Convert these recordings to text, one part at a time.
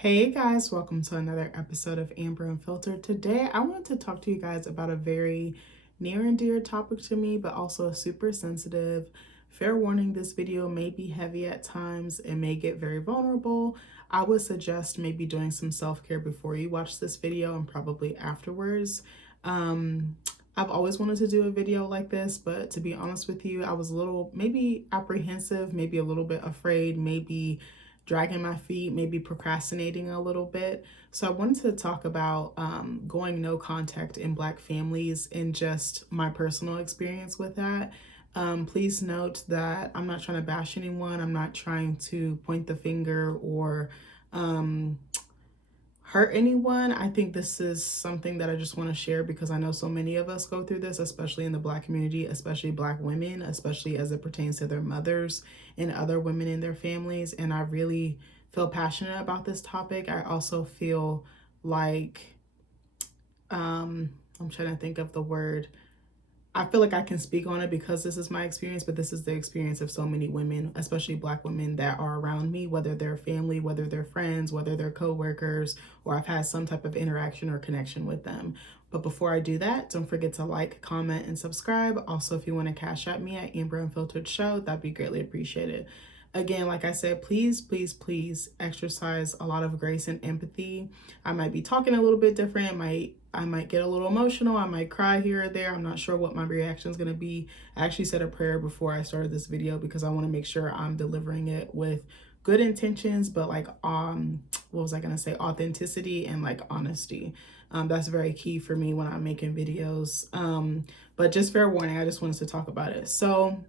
Hey guys, welcome to another episode of Amber Unfiltered. Today, I want to talk to you guys about a very near and dear topic to me, but also super sensitive. Fair warning, this video may be heavy at times. It may get very vulnerable. I would suggest maybe doing some self-care before you watch this video and probably afterwards. I've always wanted to do a video like this, but to be honest with you, I was a little maybe apprehensive, maybe a little bit afraid, maybe dragging my feet, maybe procrastinating a little bit. So I wanted to talk about going no contact in Black families and just my personal experience with that. Please note that I'm not trying to bash anyone. I'm not trying to point the finger or hurt anyone. I think this is something that I just want to share because I know so many of us go through this, especially in the Black community, especially Black women, especially as it pertains to their mothers and other women in their families. And I really feel passionate about this topic. I also feel like, I'm trying to think of the word. I feel like I can speak on it because this is my experience, but this is the experience of so many women, especially Black women that are around me, whether they're family, whether they're friends, whether they're coworkers, or I've had some type of interaction or connection with them. But before I do that, don't forget to like, comment, and subscribe. Also, if you want to cash at me at Amber Unfiltered Show, that'd be greatly appreciated. Again, like I said, please, please, please exercise a lot of grace and empathy. I might be talking a little bit different. I might get a little emotional. I might cry here or there. I'm not sure what my reaction is going to be. I actually said a prayer before I started this video because I want to make sure I'm delivering it with good intentions, but like, what was I going to say? Authenticity and like honesty. That's very key for me when I'm making videos. But just fair warning, I just wanted to talk about it. So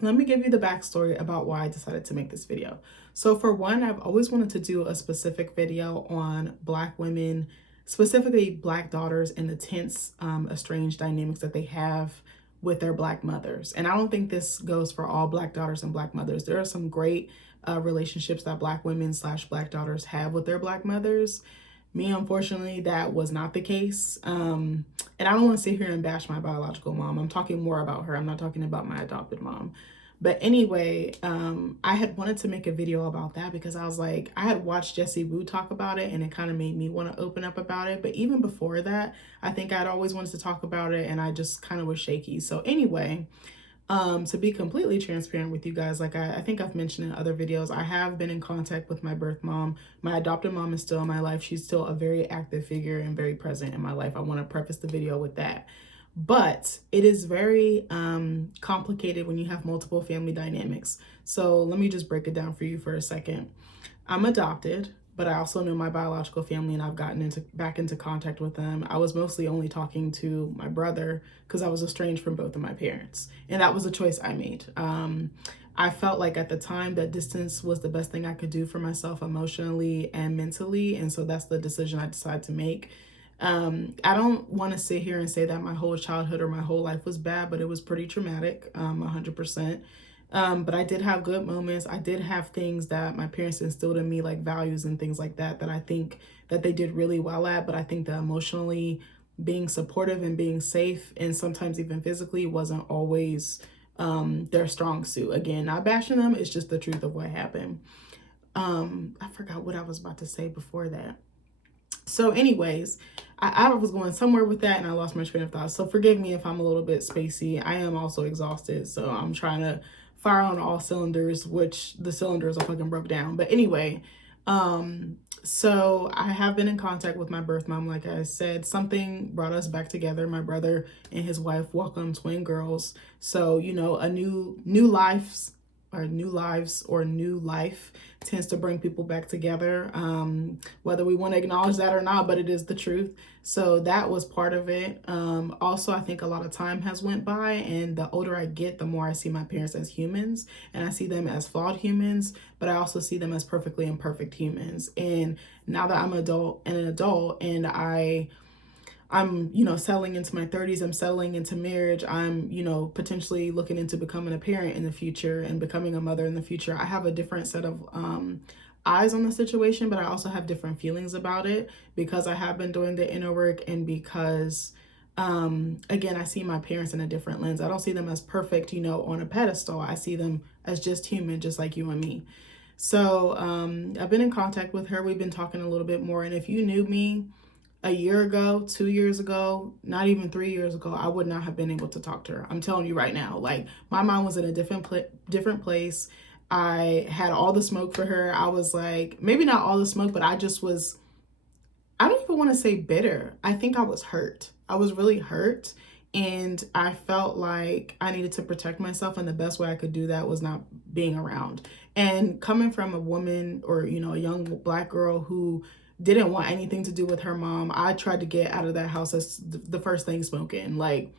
let me give you the backstory about why I decided to make this video. So for one, I've always wanted to do a specific video on Black women, specifically Black daughters, and the tense, estranged dynamics that they have with their Black mothers. And I don't think this goes for all Black daughters and Black mothers. There are some great relationships that Black women / Black daughters have with their Black mothers. Me, unfortunately, that was not the case. And I don't want to sit here and bash my biological mom. I'm talking more about her. I'm not talking about my adopted mom. But anyway, I had wanted to make a video about that because I was like, I had watched Jessie Woo talk about it and it kind of made me want to open up about it. But even before that, I think I'd always wanted to talk about it and I just kind of was shaky. So anyway, to be completely transparent with you guys, like I think I've mentioned in other videos, I have been in contact with my birth mom. My adopted mom is still in my life. She's still a very active figure and very present in my life. I want to preface the video with that. But it is very complicated when you have multiple family dynamics. So let me just break it down for you for a second. I'm adopted, but I also know my biological family and I've gotten back into contact with them. I was mostly only talking to my brother because I was estranged from both of my parents. And that was a choice I made. I felt like at the time that distance was the best thing I could do for myself emotionally and mentally. And so that's the decision I decided to make. I don't want to sit here and say that my whole childhood or my whole life was bad, but it was pretty traumatic, 100%. But I did have good moments. I did have things that my parents instilled in me, like values and things like that, that I think that they did really well at. But I think that emotionally being supportive and being safe and sometimes even physically wasn't always their strong suit. Again, not bashing them. It's just the truth of what happened. I forgot what I was about to say before that. So anyways, I was going somewhere with that and I lost my train of thought. So forgive me if I'm a little bit spacey. I am also exhausted. So I'm trying to fire on all cylinders, which the cylinders are fucking broke down. But anyway, so I have been in contact with my birth mom. Like I said, something brought us back together. My brother and his wife welcomed twin girls. So, you know, a new life tends to bring people back together, whether we want to acknowledge that or not, but it is the truth. So that was part of it. Also, I think a lot of time has went by, and the older I get, the more I see my parents as humans, and I see them as flawed humans, but I also see them as perfectly imperfect humans. And now that I'm an adult and I'm, you know, settling into my 30s, I'm settling into marriage, I'm, you know, potentially looking into becoming a parent in the future and becoming a mother in the future. I have a different set of eyes on the situation, but I also have different feelings about it because I have been doing the inner work and because, again, I see my parents in a different lens. I don't see them as perfect, you know, on a pedestal. I see them as just human, just like you and me. So I've been in contact with her. We've been talking a little bit more. And if you knew me a year ago, 2 years ago, not even 3 years ago, I would not have been able to talk to her. I'm telling you right now, like my mind was in a different place. I had all the smoke for her. I was like, maybe not all the smoke, but I just was, I don't even want to say bitter. I think I was hurt. I was really hurt. And I felt like I needed to protect myself. And the best way I could do that was not being around. And coming from a woman or, a young Black girl who didn't want anything to do with her mom, I tried to get out of that house as the first thing smoking. Like,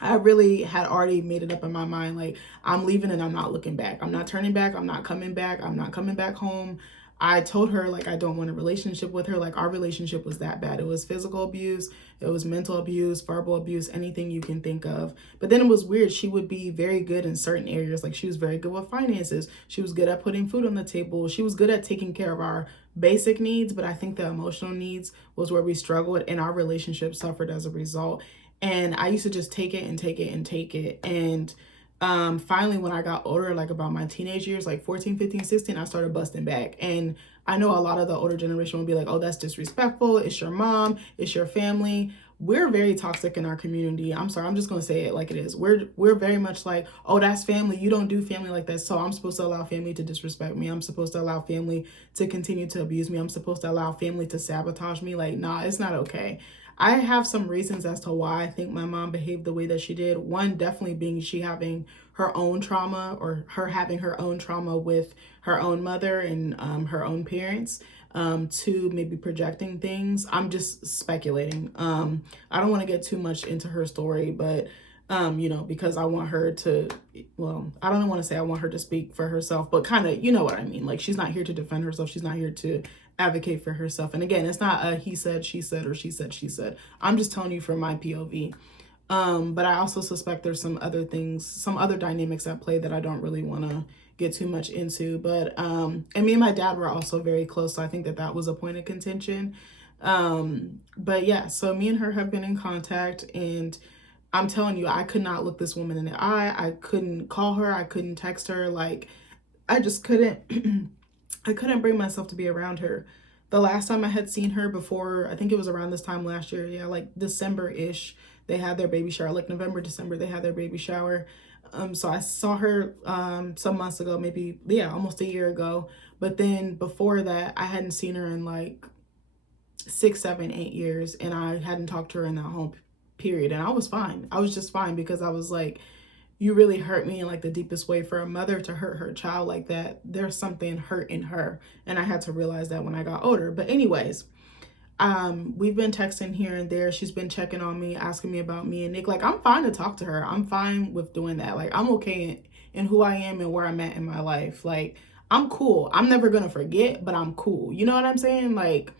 I really had already made it up in my mind, like, I'm leaving and I'm not looking back. I'm not turning back. I'm not coming back. I'm not coming back home. I told her, like, I don't want a relationship with her. Like, our relationship was that bad. It was physical abuse, it was mental abuse, verbal abuse, anything you can think of. But then it was weird. She would be very good in certain areas. Like, she was very good with finances. She was good at putting food on the table. She was good at taking care of our basic needs. But I think the emotional needs was where we struggled, and our relationship suffered as a result. And I used to just take it and take it and take it. And finally, when I got older, like about my teenage years, like 14, 15, 16, I started busting back. And I know a lot of the older generation will be like, oh, that's disrespectful. It's your mom. It's your family. We're very toxic in our community. I'm sorry, I'm just gonna say it like it is. We're very much like, oh, that's family. You don't do family like that. So I'm supposed to allow family to disrespect me. I'm supposed to allow family to continue to abuse me. I'm supposed to allow family to sabotage me. Like, nah, it's not okay. I have some reasons as to why I think my mom behaved the way that she did. One, definitely being she having her own trauma, or her having her own trauma with her own mother and her own parents. Two, maybe projecting things. I'm just speculating. I don't want to get too much into her story, but because I want her to, well, I don't want to say I want her to speak for herself, but kind of, you know what I mean? Like, she's not here to defend herself. She's not here to advocate for herself. And again, it's not a he said, she said, or she said, she said. I'm just telling you from my POV. But I also suspect there's some other things, some other dynamics at play that I don't really want to get too much into. But, and me and my dad were also very close. So I think that was a point of contention. But yeah, so me and her have been in contact, and I'm telling you, I could not look this woman in the eye. I couldn't call her. I couldn't text her. Like, I just couldn't, I couldn't bring myself to be around her. The last time I had seen her before, I think it was around this time last year. Yeah, like December-ish, they had their baby shower. Like November, December, they had their baby shower. So I saw her some months ago, maybe, yeah, almost a year ago. But then before that, I hadn't seen her in like 6, 7, 8 years, and I hadn't talked to her in that whole period. And I was fine. I was just fine, because I was like, you really hurt me in like the deepest way. For a mother to hurt her child like that, there's something hurt in her. And I had to realize that when I got older. But anyways, we've been texting here and there. She's been checking on me, asking me about me and Nick. Like, I'm fine to talk to her. I'm fine with doing that. Like, I'm okay in who I am and where I'm at in my life. Like, I'm cool. I'm never gonna forget, but I'm cool. You know what I'm saying? Like,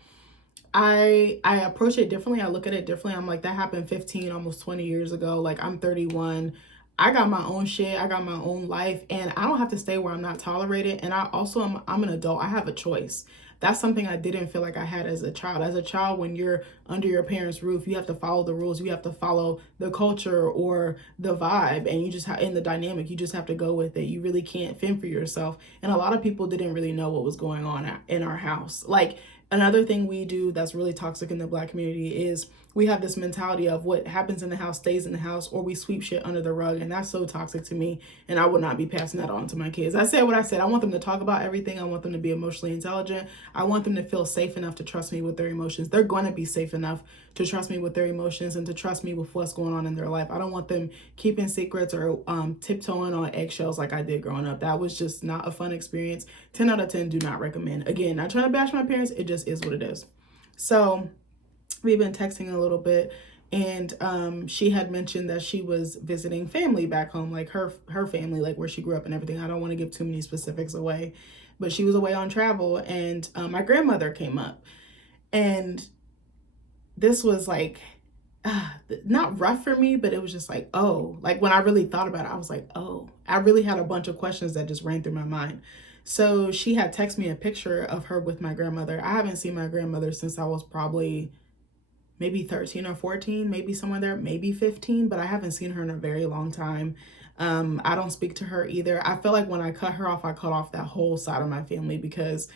I approach it differently. I look at it differently. I'm like, that happened 15, almost 20 years ago. Like, I'm 31. I got my own shit. I got my own life, and I don't have to stay where I'm not tolerated. And I also I'm an adult. I have a choice. That's something I didn't feel like I had as a child. As a child, when you're under your parents' roof, you have to follow the rules. You have to follow the culture or the vibe, and you just in the dynamic, you just have to go with it. You really can't fend for yourself. And a lot of people didn't really know what was going on in our house. Like, another thing we do that's really toxic in the Black community is we have this mentality of what happens in the house stays in the house, or we sweep shit under the rug. And that's so toxic to me. And I would not be passing that on to my kids. I said what I said. I want them to talk about everything. I want them to be emotionally intelligent. I want them to feel safe enough to trust me with their emotions. They're going to be safe enough to trust me with their emotions and to trust me with what's going on in their life. I don't want them keeping secrets or tiptoeing on eggshells like I did growing up. That was just not a fun experience. 10 out of 10, do not recommend. Again, not trying to bash my parents. It just is what it is. So we've been texting a little bit, and she had mentioned that she was visiting family back home, like her family, like where she grew up and everything. I don't want to give too many specifics away, but she was away on travel, and my grandmother came up, and this was like not rough for me, but it was just like, oh, like when I really thought about it, I was like, oh, I really had a bunch of questions that just ran through my mind. So she had texted me a picture of her with my grandmother. I haven't seen my grandmother since I was probably maybe 13 or 14, maybe somewhere there, maybe 15, but I haven't seen her in a very long time. I don't speak to her either. I feel like when I cut her off, I cut off that whole side of my family because,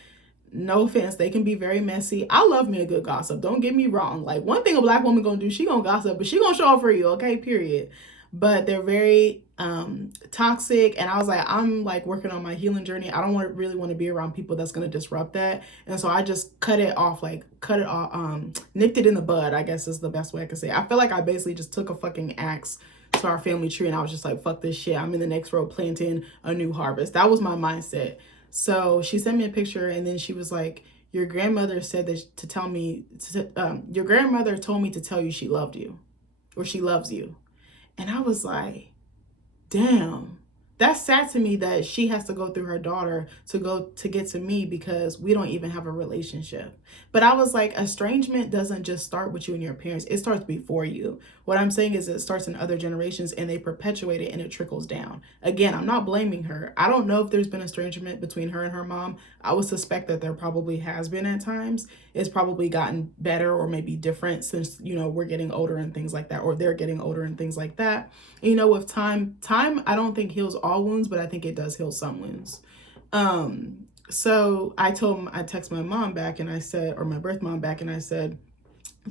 no offense, they can be very messy. I love me a good gossip. Don't get me wrong. Like, one thing a Black woman gonna do, she gonna gossip, but she gonna show up for you, okay? Period. But they're very toxic, and I was like, I'm like working on my healing journey. I don't really want to be around people that's gonna disrupt that, and so I just cut it off, nipped it in the bud, I guess is the best way I could say it. I feel like I basically just took a fucking axe to our family tree, and I was just like, fuck this shit. I'm in the next row planting a new harvest. That was my mindset. So she sent me a picture, and then she was like, your grandmother said that to tell me, your grandmother told me to tell you she loved you, or she loves you. And I was like, damn, that's sad to me that she has to go through her daughter to get to me because we don't even have a relationship. But I was like, estrangement doesn't just start with you and your parents. It starts before you. What I'm saying is it starts in other generations and they perpetuate it and it trickles down. Again, I'm not blaming her. I don't know if there's been estrangement between her and her mom. I would suspect that there probably has been at times. It's probably gotten better or maybe different since, we're getting older and things like that, or they're getting older and things like that. And, with time, I don't think heals all wounds, but I think it does heal some wounds. So I texted my mom back and I said, or my birth mom back, and I said,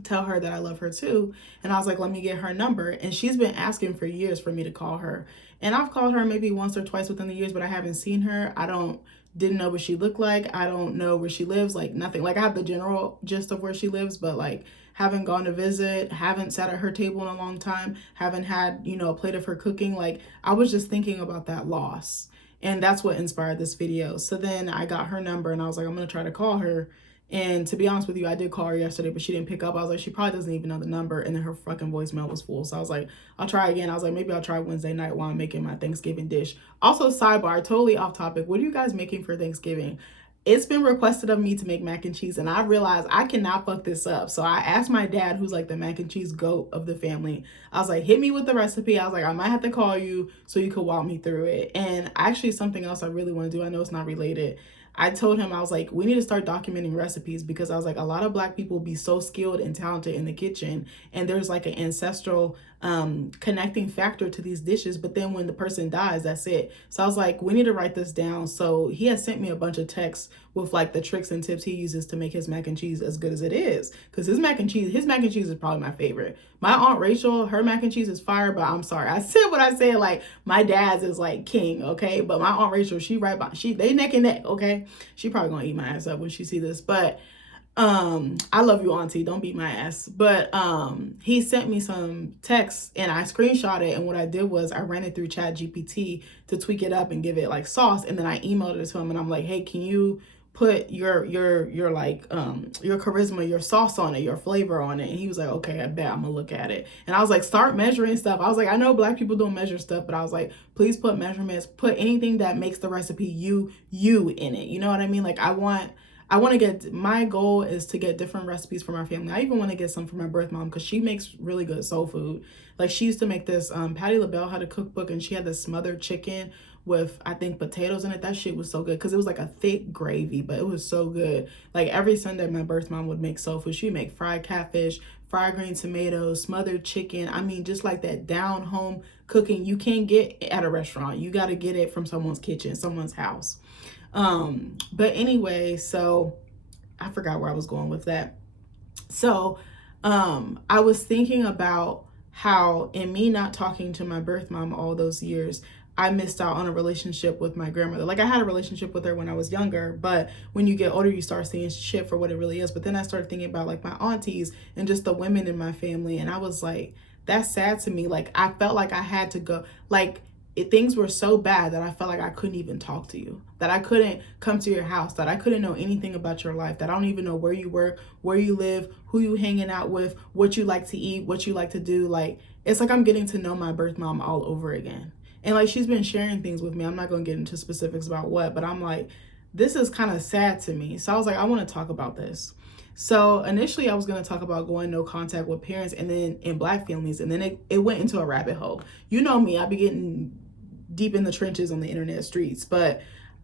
tell her that I love her too. And I was like, let me get her number. And she's been asking for years for me to call her. And I've called her maybe once or twice within the years, but I haven't seen her. Didn't know what she looked like. I don't know where she lives, like nothing. Like, I have the general gist of where she lives, but like haven't gone to visit, haven't sat at her table in a long time, haven't had, a plate of her cooking. Like, I was just thinking about that loss. And that's what inspired this video. So then I got her number and I was like, I'm going to try to call her. And to be honest with you, I did call her yesterday, but she didn't pick up. I was like, she probably doesn't even know the number. And then her fucking voicemail was full. So I was like, I'll try again. I was like, maybe I'll try Wednesday night while I'm making my Thanksgiving dish. Also, sidebar, totally off topic. What are you guys making for Thanksgiving? It's been requested of me to make mac and cheese, and I realized I cannot fuck this up. So I asked my dad, who's like the mac and cheese goat of the family. I was like, hit me with the recipe. I was like, I might have to call you so you could walk me through it. And actually something else I really want to do, I know it's not related, I told him, I was like, we need to start documenting recipes, because I was like, a lot of Black people be so skilled and talented in the kitchen, and there's like an ancestral connecting factor to these dishes, but then when the person dies, that's it. So I was like, we need to write this down. So he has sent me a bunch of texts with like the tricks and tips he uses to make his mac and cheese as good as it is, because his mac and cheese is probably my favorite. My Aunt Rachel, her mac and cheese is fire, but I'm sorry, I said what I said. Like, my dad's is like king, okay, but my Aunt Rachel, they neck and neck, okay. She probably gonna eat my ass up when she see this, but I love you, auntie, don't beat my ass. But he sent me some texts and I screenshot it, and what I did was I ran it through ChatGPT to tweak it up and give it like sauce, and then I emailed it to him and I'm like, hey, can you put your like your charisma, your sauce on it, your flavor on it? And he was like, okay, I bet, I'm gonna look at it. And I was like, start measuring stuff. I was like, I know Black people don't measure stuff, but I was like, please put measurements, put anything that makes the recipe you in it, you know what I mean? Like, I want to get, my goal is to get different recipes for my family. I even want to get some for my birth mom, because she makes really good soul food. Like, she used to make this, Patti LaBelle had a cookbook, and she had this smothered chicken with, I think, potatoes in it. That shit was so good, because it was like a thick gravy, but it was so good. Like, every Sunday my birth mom would make soul food. She'd make fried catfish, fried green tomatoes, smothered chicken. I mean, just like that down home cooking you can't get at a restaurant. You got to get it from someone's kitchen, someone's house. But anyway, so I forgot where I was going with that. So I was thinking about how, in me not talking to my birth mom all those years, I missed out on a relationship with my grandmother. Like, I had a relationship with her when I was younger, but when you get older, you start seeing shit for what it really is. But then I started thinking about like my aunties and just the women in my family, and I was like, that's sad to me. Like, I felt like I had to go, like, things were so bad that I felt like I couldn't even talk to you, that I couldn't come to your house, that I couldn't know anything about your life, that I don't even know where you work, where you live, who you hanging out with, what you like to eat, what you like to do. Like, it's like I'm getting to know my birth mom all over again. And like, she's been sharing things with me. I'm not going to get into specifics about what, but I'm like, this is kind of sad to me. So I was like, I want to talk about this. So initially I was going to talk about going no contact with parents, and then in Black families, and then it went into a rabbit hole. You know me, I be getting deep in the trenches on the internet streets, but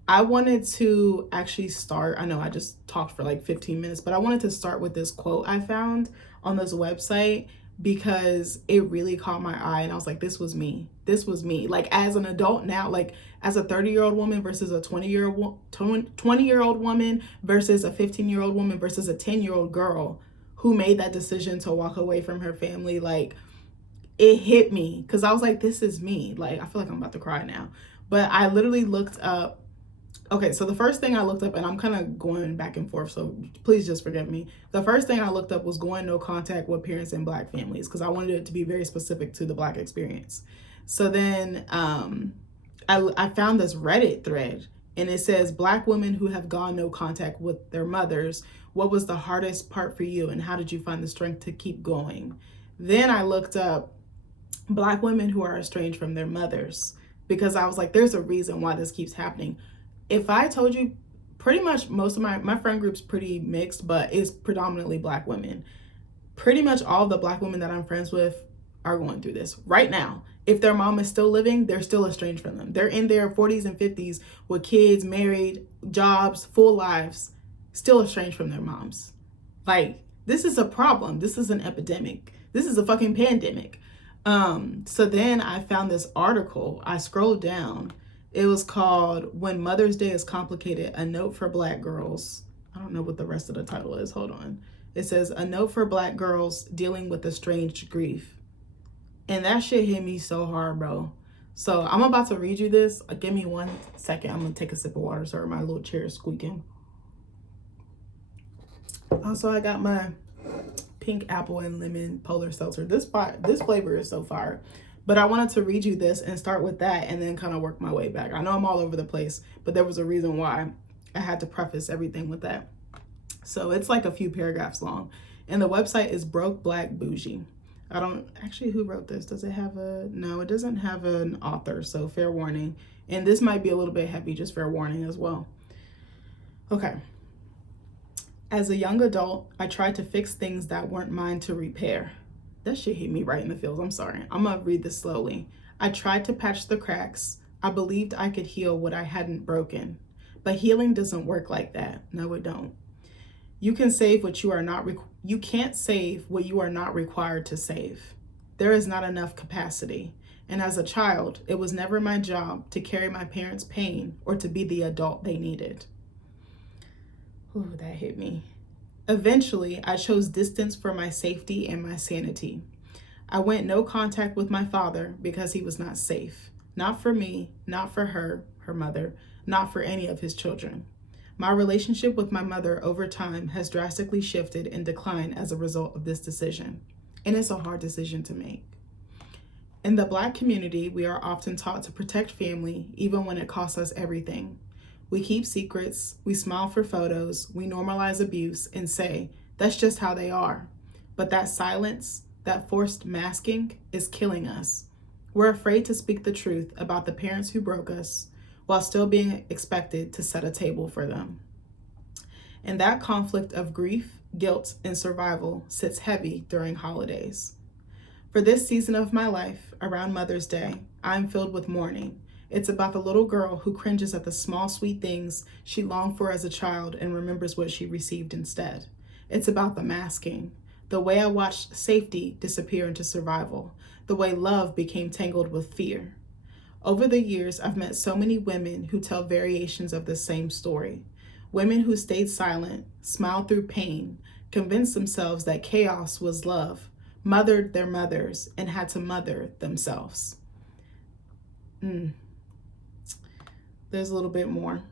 I wanted to actually start, I know I just talked for like 15 minutes, but I wanted to start with this quote I found on this website because it really caught my eye, and I was like, this was me. This was me. Like, as an adult now, like as a 30-year-old woman versus a 20-year-old woman versus a 15-year-old woman versus a 10-year-old girl who made that decision to walk away from her family, like, it hit me because I was like, this is me. Like, I feel like I'm about to cry now. But I literally looked up. Okay, so the first thing I looked up, and I'm kind of going back and forth, so please just forgive me. The first thing I looked up was going no contact with parents in Black families, because I wanted it to be very specific to the Black experience. So then I found this Reddit thread, and it says, Black women who have gone no contact with their mothers, what was the hardest part for you, and how did you find the strength to keep going? Then I looked up Black women who are estranged from their mothers, because I was like, there's a reason why this keeps happening. If I told you, pretty much most of my friend group's pretty mixed, but it's predominantly Black women. Pretty much all the Black women that I'm friends with are going through this right now. If their mom is still living, they're still estranged from them. They're in their 40s and 50s with kids, married, jobs, full lives, still estranged from their moms. Like, this is a problem. This is an epidemic. This is a fucking pandemic. So then I found this article. I scrolled down. It was called When Mother's Day is Complicated, A Note for Black Girls. I don't know what the rest of the title is. Hold on. It says, A Note for Black Girls Dealing with Estranged Grief. And that shit hit me so hard, bro. So I'm about to read you this. Give me 1 second. I'm going to take a sip of water. Sorry, my little chair is squeaking. Also, I got my pink apple and lemon polar seltzer. This flavor is so fire. But I wanted to read you this and start with that and then kind of work my way back. I know I'm all over the place, but there was a reason why I had to preface everything with that. So it's like a few paragraphs long. And the website is Broke Black Bougie. I don't actually, who wrote this? Does it have no, it doesn't have an author. So fair warning. And this might be a little bit heavy, just fair warning as well. Okay. As a young adult, I tried to fix things that weren't mine to repair. That shit hit me right in the feels. I'm sorry. I'm gonna read this slowly. I tried to patch the cracks. I believed I could heal what I hadn't broken. But healing doesn't work like that. No, it don't. You can save what you are not you can't save what you are not required to save. There is not enough capacity. And as a child, it was never my job to carry my parents' pain or to be the adult they needed. Ooh, that hit me. Eventually, I chose distance for my safety and my sanity. I went no contact with my father because he was not safe. Not for me, not for her mother, not for any of his children. My relationship with my mother over time has drastically shifted and declined as a result of this decision. And it's a hard decision to make. In the Black community, we are often taught to protect family, even when it costs us everything. We keep secrets, we smile for photos, we normalize abuse and say, that's just how they are. But that silence, that forced masking is killing us. We're afraid to speak the truth about the parents who broke us while still being expected to set a table for them. And that conflict of grief, guilt, and survival sits heavy during holidays. For this season of my life, around Mother's Day, I'm filled with mourning. It's about the little girl who cringes at the small, sweet things she longed for as a child and remembers what she received instead. It's about the masking, the way I watched safety disappear into survival, the way love became tangled with fear. Over the years, I've met so many women who tell variations of the same story. Women who stayed silent, smiled through pain, convinced themselves that chaos was love, mothered their mothers, and had to mother themselves. There's a little bit more.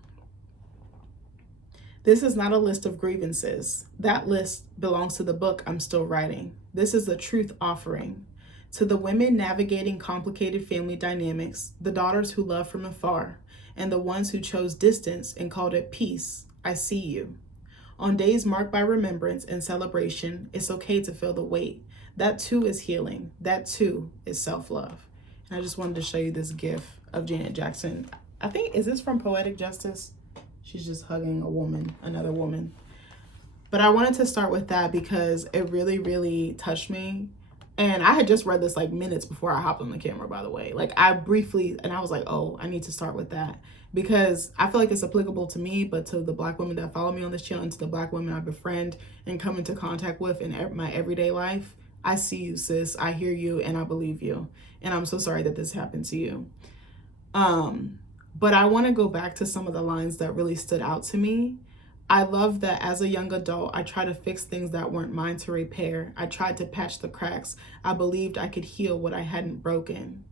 This is not a list of grievances. That list belongs to the book I'm still writing. This is a truth offering. To the women navigating complicated family dynamics, the daughters who love from afar, and the ones who chose distance and called it peace, I see you. On days marked by remembrance and celebration, it's okay to feel the weight. That too is healing. That too is self-love. And I just wanted to show you this gif of Janet Jackson. I think, is this from Poetic Justice? She's just hugging a woman, another woman. But I wanted to start with that because it really, really touched me. And I had just read this like minutes before I hopped on the camera, by the way. Like I briefly, and I was like, oh, I need to start with that because I feel like it's applicable to me, but to the Black women that follow me on this channel and to the Black women I befriend and come into contact with in my everyday life, I see you, sis. I hear you and I believe you. And I'm so sorry that this happened to you. But I want to go back to some of the lines that really stood out to me. I love that as a young adult, I tried to fix things that weren't mine to repair. I tried to patch the cracks. I believed I could heal what I hadn't broken.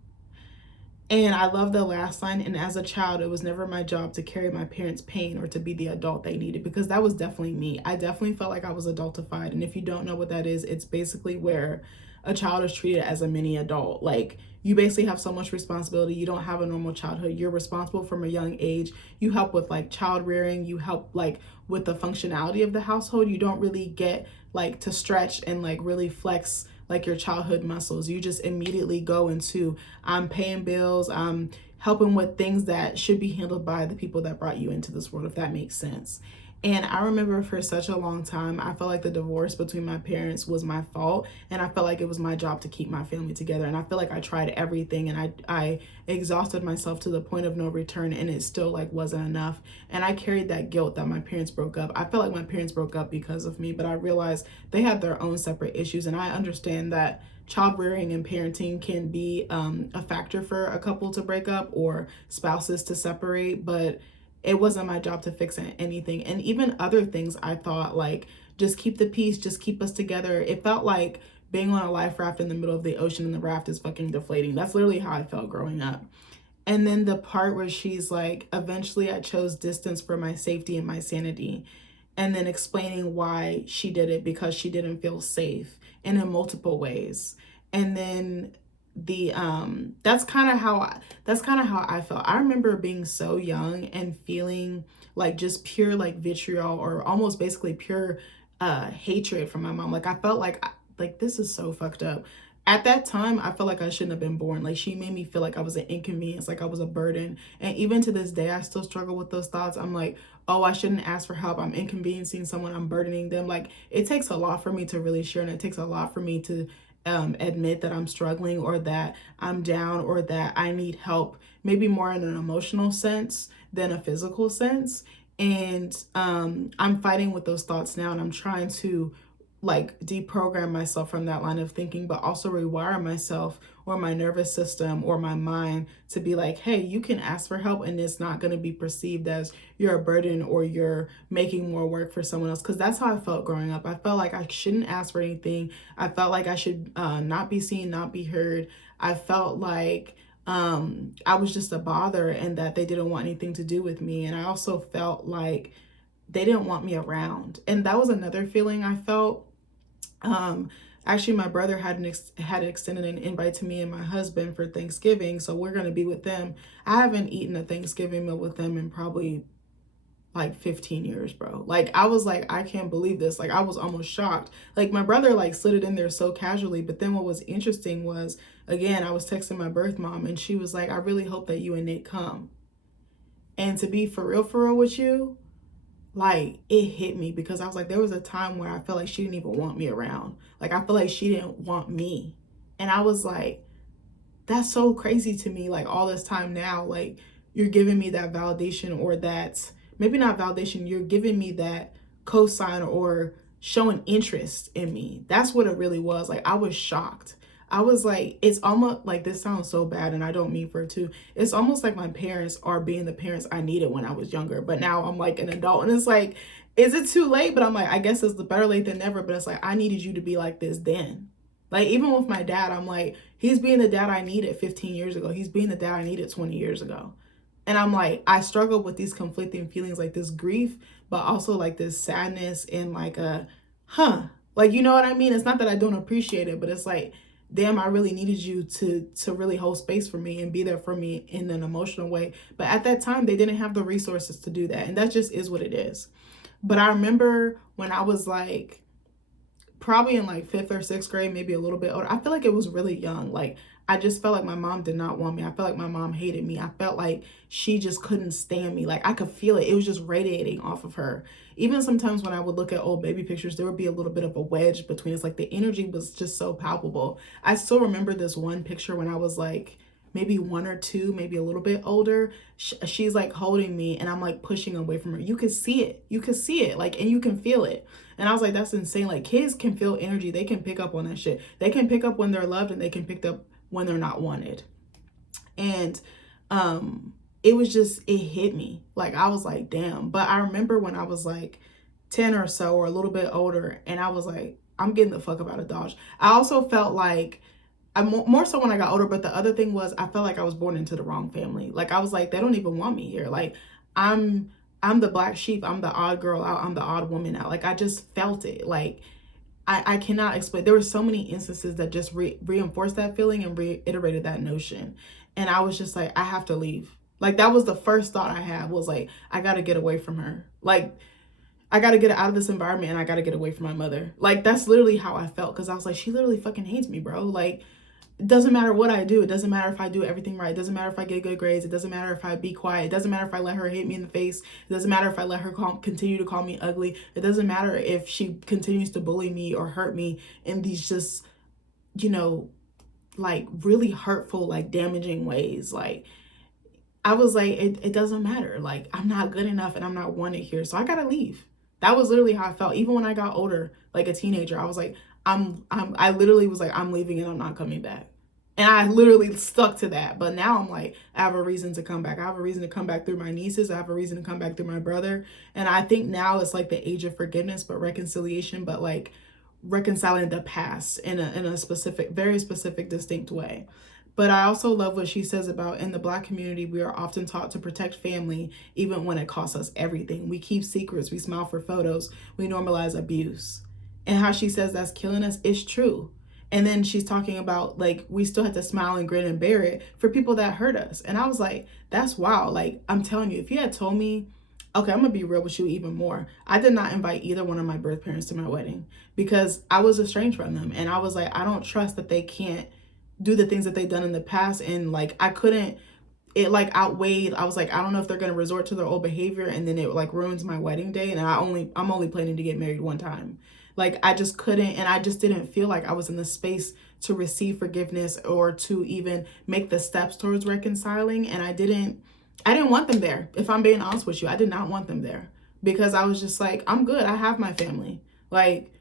And I love the last line. And as a child, it was never my job to carry my parents' pain or to be the adult they needed, because that was definitely me. I definitely felt like I was adultified. And if you don't know what that is, it's basically where a child is treated as a mini adult. Like, you basically have so much responsibility. You don't have a normal childhood. You're responsible from a young age. You help with like child rearing. You help like with the functionality of the household. You don't really get like to stretch and like really flex like your childhood muscles. You just immediately go into, I'm paying bills, I'm helping with things that should be handled by the people that brought you into this world, if that makes sense. And I remember for such a long time, I felt like the divorce between my parents was my fault. And I felt like it was my job to keep my family together. And I feel like I tried everything and I exhausted myself to the point of no return, and it still like wasn't enough. And I carried that guilt that my parents broke up. I felt like my parents broke up because of me, but I realized they had their own separate issues. And I understand that child rearing and parenting can be a factor for a couple to break up or spouses to separate, but it wasn't my job to fix anything. And even other things, I thought like, just keep the peace, just keep us together. It felt like being on a life raft in the middle of the ocean and the raft is fucking deflating. That's literally how I felt growing up. And then the part where she's like, eventually I chose distance for my safety and my sanity. And then explaining why she did it, because she didn't feel safe, and in multiple ways. And then the that's kind of how I felt. I remember being so young and feeling like just pure like vitriol, or almost basically pure hatred from my mom. Like I felt like this is so fucked up. At that time, I felt like I shouldn't have been born. Like, she made me feel like I was an inconvenience, like I was a burden. And even to this day, I still struggle with those thoughts. I'm like, oh, I shouldn't ask for help. I'm inconveniencing someone. I'm burdening them. Like, it takes a lot for me to really share, and it takes a lot for me to admit that I'm struggling, or that I'm down, or that I need help, maybe more in an emotional sense than a physical sense. And I'm fighting with those thoughts now, and I'm trying to like deprogram myself from that line of thinking, but also rewire myself or my nervous system or my mind to be like, hey, you can ask for help, and it's not going to be perceived as you're a burden or you're making more work for someone else. Because that's how I felt growing up. I felt like I shouldn't ask for anything. I felt like I should not be seen, not be heard. I felt like I was just a bother, and that they didn't want anything to do with me. And I also felt like they didn't want me around. And that was another feeling I felt. Actually, my brother had extended an invite to me and my husband for Thanksgiving, so we're gonna be with them. I haven't eaten a Thanksgiving meal with them in probably like 15 years, bro. Like, I was like, I can't believe this. Like, I was almost shocked. Like, my brother like slid it in there so casually, but then what was interesting was, again, I was texting my birth mom, and she was like, I really hope that you and Nick come. And to be for real with you, like, it hit me, because I was like, there was a time where I felt like she didn't even want me around. Like, I feel like she didn't want me. And I was like, that's so crazy to me. Like, all this time now, like, you're giving me that validation, or that, maybe not validation, you're giving me that cosign or showing interest in me. That's what it really was. Like, I was shocked. I was like, it's almost like, this sounds so bad, and I don't mean for it to. It's almost like my parents are being the parents I needed when I was younger, but now I'm like an adult, and it's like, is it too late? But I'm like, I guess it's the better late than never. But it's like, I needed you to be like this then. Like, even with my dad, I'm like, he's being the dad I needed 15 years ago. He's being the dad I needed 20 years ago. And I'm like, I struggle with these conflicting feelings, like this grief, but also like this sadness, and like like, you know what I mean? It's not that I don't appreciate it, but it's like, damn, I really needed you to really hold space for me and be there for me in an emotional way. But at that time, they didn't have the resources to do that. And that just is what it is. But I remember when I was like, probably in like 5th or 6th grade, maybe a little bit older. I feel like it was really young. Like, I just felt like my mom did not want me. I felt like my mom hated me. I felt like she just couldn't stand me. Like, I could feel it. It was just radiating off of her. Even sometimes when I would look at old baby pictures, there would be a little bit of a wedge between us. Like, the energy was just so palpable. I still remember this one picture when I was like maybe 1 or 2, maybe a little bit older. She's like holding me, and I'm like pushing away from her. You could see it. You could see it. Like, and you can feel it. And I was like, that's insane. Like, kids can feel energy. They can pick up on that shit. They can pick up when they're loved, and they can pick up when they're not wanted. And it was just, it hit me. Like, I was like, damn. But I remember when I was like 10 or so, or a little bit older, and I was like, I'm getting the fuck up out of Dodge. I also felt like, I more so when I got older, but the other thing was, I felt like I was born into the wrong family. Like, I was like, they don't even want me here. Like, I'm the black sheep. I'm the odd girl out. I'm the odd woman out. Like, I just felt it. Like, I cannot explain. There were so many instances that just reinforced that feeling and reiterated that notion. And I was just like, I have to leave. Like, that was the first thought I had, was like, I got to get away from her. Like, I got to get out of this environment, and I got to get away from my mother. Like, that's literally how I felt. Because I was like, she literally fucking hates me, bro. Like, it doesn't matter what I do. It doesn't matter if I do everything right. It doesn't matter if I get good grades. It doesn't matter if I be quiet. It doesn't matter if I let her hit me in the face. It doesn't matter if I let her continue to call me ugly. It doesn't matter if she continues to bully me or hurt me in these just, you know, like, really hurtful, like, damaging ways. Like, I was like, it doesn't matter. Like, I'm not good enough, and I'm not wanted here. So I gotta leave. That was literally how I felt. Even when I got older, like a teenager, I was like, I literally was like, I'm leaving and I'm not coming back. And I literally stuck to that. But now I'm like, I have a reason to come back. I have a reason to come back through my nieces. I have a reason to come back through my brother. And I think now it's like the age of forgiveness, but reconciliation, but like reconciling the past in a specific, very specific, distinct way. But I also love what she says about, in the Black community, we are often taught to protect family, even when it costs us everything. We keep secrets, we smile for photos, we normalize abuse. And how she says that's killing us is true. And then she's talking about, like, we still have to smile and grin and bear it for people that hurt us. And I was like, that's wild. Like, I'm telling you, if you had told me, okay, I'm gonna be real with you even more. I did not invite either one of my birth parents to my wedding because I was estranged from them. And I was like, I don't trust that they can't do the things that they've done in the past. And like, I couldn't, it like outweighed. I was like, I don't know if they're going to resort to their old behavior, and then it like ruins my wedding day. And I'm only planning to get married one time. Like, I just couldn't, and I just didn't feel like I was in the space to receive forgiveness or to even make the steps towards reconciling. And I didn't want them there. If I'm being honest with you, I did not want them there, because I was just like, I'm good. I have my family. Like,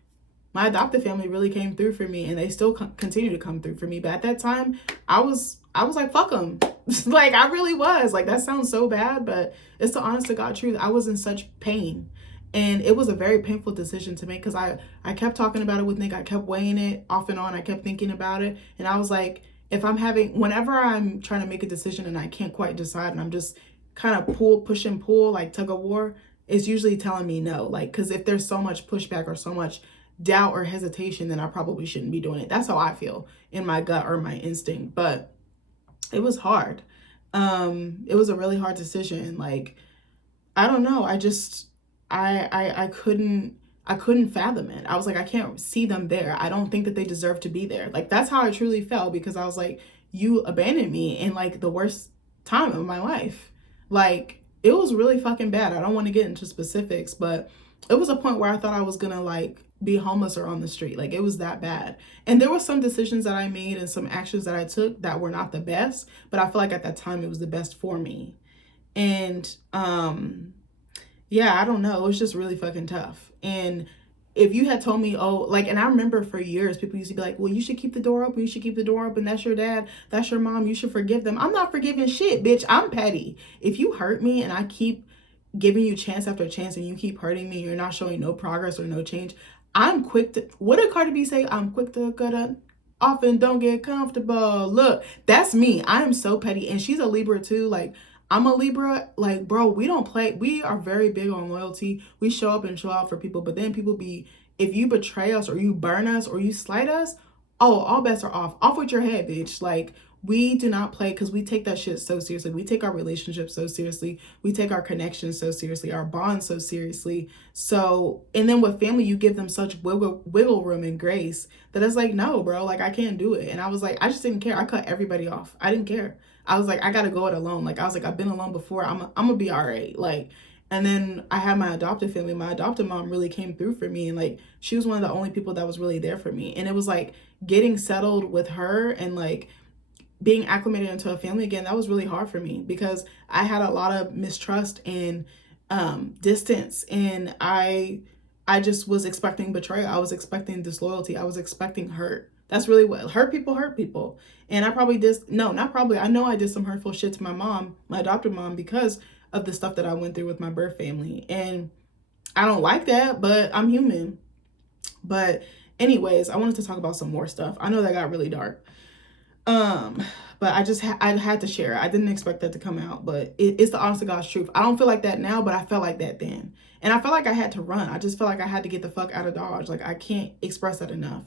my adopted family really came through for me, and they still continue to come through for me. But at that time, I was like, fuck them. Like, I really was. Like, that sounds so bad, but it's the honest to God truth. I was in such pain, and it was a very painful decision to make, because I kept talking about it with Nick. I kept weighing it off and on. I kept thinking about it, and I was like, whenever I'm trying to make a decision and I can't quite decide, and I'm just kind of push and pull, like tug of war, it's usually telling me no. Like, because if there's so much pushback or so much doubt or hesitation, then I probably shouldn't be doing it. That's how I feel in my gut or my instinct. But it was hard. It was a really hard decision. Like, I don't know. I couldn't fathom it. I was like, I can't see them there. I don't think that they deserve to be there. Like, that's how I truly felt, because I was like, you abandoned me in like the worst time of my life. Like, it was really fucking bad. I don't want to get into specifics, but it was a point where I thought I was gonna like be homeless or on the street. Like, it was that bad. And there were some decisions that I made and some actions that I took that were not the best, but I feel like at that time it was the best for me. And yeah, I don't know. It was just really fucking tough. And if you had told me, oh, like, and I remember for years, people used to be like, well, you should keep the door open. You should keep the door open. That's your dad. That's your mom. You should forgive them. I'm not forgiving shit, bitch. I'm petty. If you hurt me and I keep giving you chance after chance and you keep hurting me, you're not showing no progress or no change, I'm quick to, what did Cardi B say? I'm quick to cut up off and don't get comfortable. Look, that's me. I am so petty. And she's a Libra too. Like, I'm a Libra. Like, bro, we don't play. We are very big on loyalty. We show up and show out for people. But then people be, if you betray us or you burn us or you slight us, oh, all bets are off. Off with your head, bitch. Like, we do not play, because we take that shit so seriously. We take our relationships so seriously. We take our connections so seriously, our bonds so seriously. So, and then with family, you give them such wiggle room and grace that it's like, no, bro, like, I can't do it. And I was like, I just didn't care. I cut everybody off. I didn't care. I was like, I got to go it alone. Like, I was like, I've been alone before. I'm going to be all right. Like, and then I had my adopted family. My adopted mom really came through for me. And like, she was one of the only people that was really there for me. And it was like getting settled with her and like being acclimated into a family again. That was really hard for me, because I had a lot of mistrust and distance. And I I just was expecting betrayal. I was expecting disloyalty. I was expecting hurt. That's really what hurt people. And I probably did, no, not probably. I know I did some hurtful shit to my mom, my adopted mom, because of the stuff that I went through with my birth family. And I don't like that, but I'm human. But anyways, I wanted to talk about some more stuff. I know that got really dark. But I had to share it. I didn't expect that to come out, but it's the honest to God's truth. I don't feel like that now, but I felt like that then. And I felt like I had to run. I just felt like I had to get the fuck out of Dodge. Like, I can't express that enough.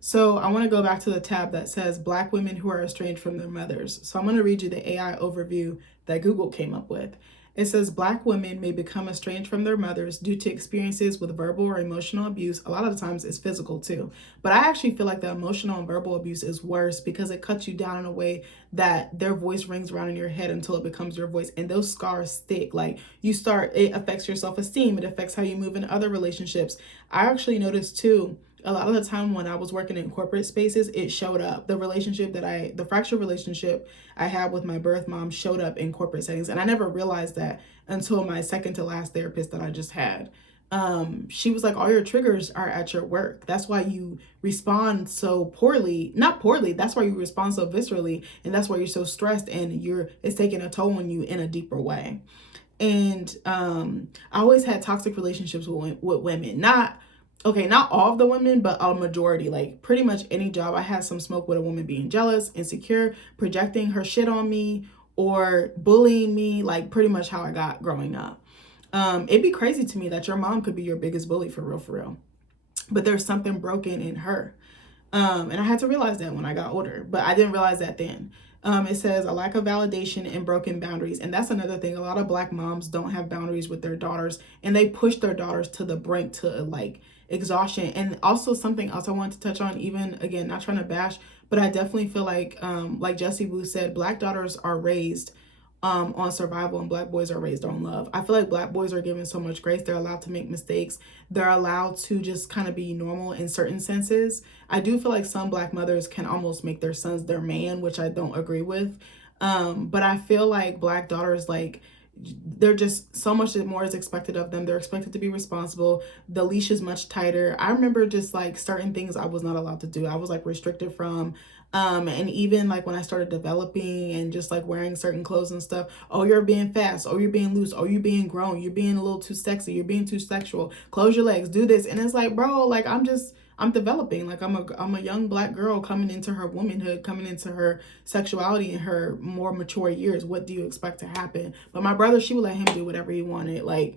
So I want to go back to the tab that says Black women who are estranged from their mothers. So I'm going to read you the AI overview that Google came up with. It says Black women may become estranged from their mothers due to experiences with verbal or emotional abuse. A lot of the times it's physical too. But I actually feel like the emotional and verbal abuse is worse because it cuts you down in a way that their voice rings around in your head until it becomes your voice. And those scars stick. Like, it affects your self-esteem. It affects how you move in other relationships. I actually noticed too, a lot of the time when I was working in corporate spaces, it showed up. The fractured relationship I had with my birth mom showed up in corporate settings. And I never realized that until my second to last therapist that I just had. She was like, all your triggers are at your work. That's why you respond so poorly. Not poorly, that's why you respond so viscerally. And that's why you're so stressed and it's taking a toll on you in a deeper way. And I always had toxic relationships with women. Not all of the women, but a majority. Like, pretty much any job, I had some smoke with a woman being jealous, insecure, projecting her shit on me, or bullying me, like pretty much how I got growing up. It'd be crazy to me that your mom could be your biggest bully for real. But there's something broken in her. And I had to realize that when I got older, but I didn't realize that then. It says a lack of validation and broken boundaries. And that's another thing. A lot of Black moms don't have boundaries with their daughters, and they push their daughters to the brink, to like exhaustion. And also something else I want to touch on, even again, not trying to bash, but I definitely feel like Jessie Boo said, Black daughters are raised on survival and Black boys are raised on love. I feel like Black boys are given so much grace. They're allowed to make mistakes. They're allowed to just kind of be normal in certain senses. I do feel like some Black mothers can almost make their sons their man, which I don't agree with. But I feel like Black daughters, like, they're just so much more is expected of them. They're expected to be responsible. The leash is much tighter. I remember just like certain things I was not allowed to do. I was like restricted from, and even like when I started developing and just like wearing certain clothes and stuff. Oh, you're being fast. Oh, you're being loose. Oh, you're being grown. You're being a little too sexy. You're being too sexual. Close your legs. Do this. And it's like, bro, like I'm developing. Like I'm a young Black girl coming into her womanhood, coming into her sexuality in her more mature years. What do you expect to happen? But my brother, she would let him do whatever he wanted. Like,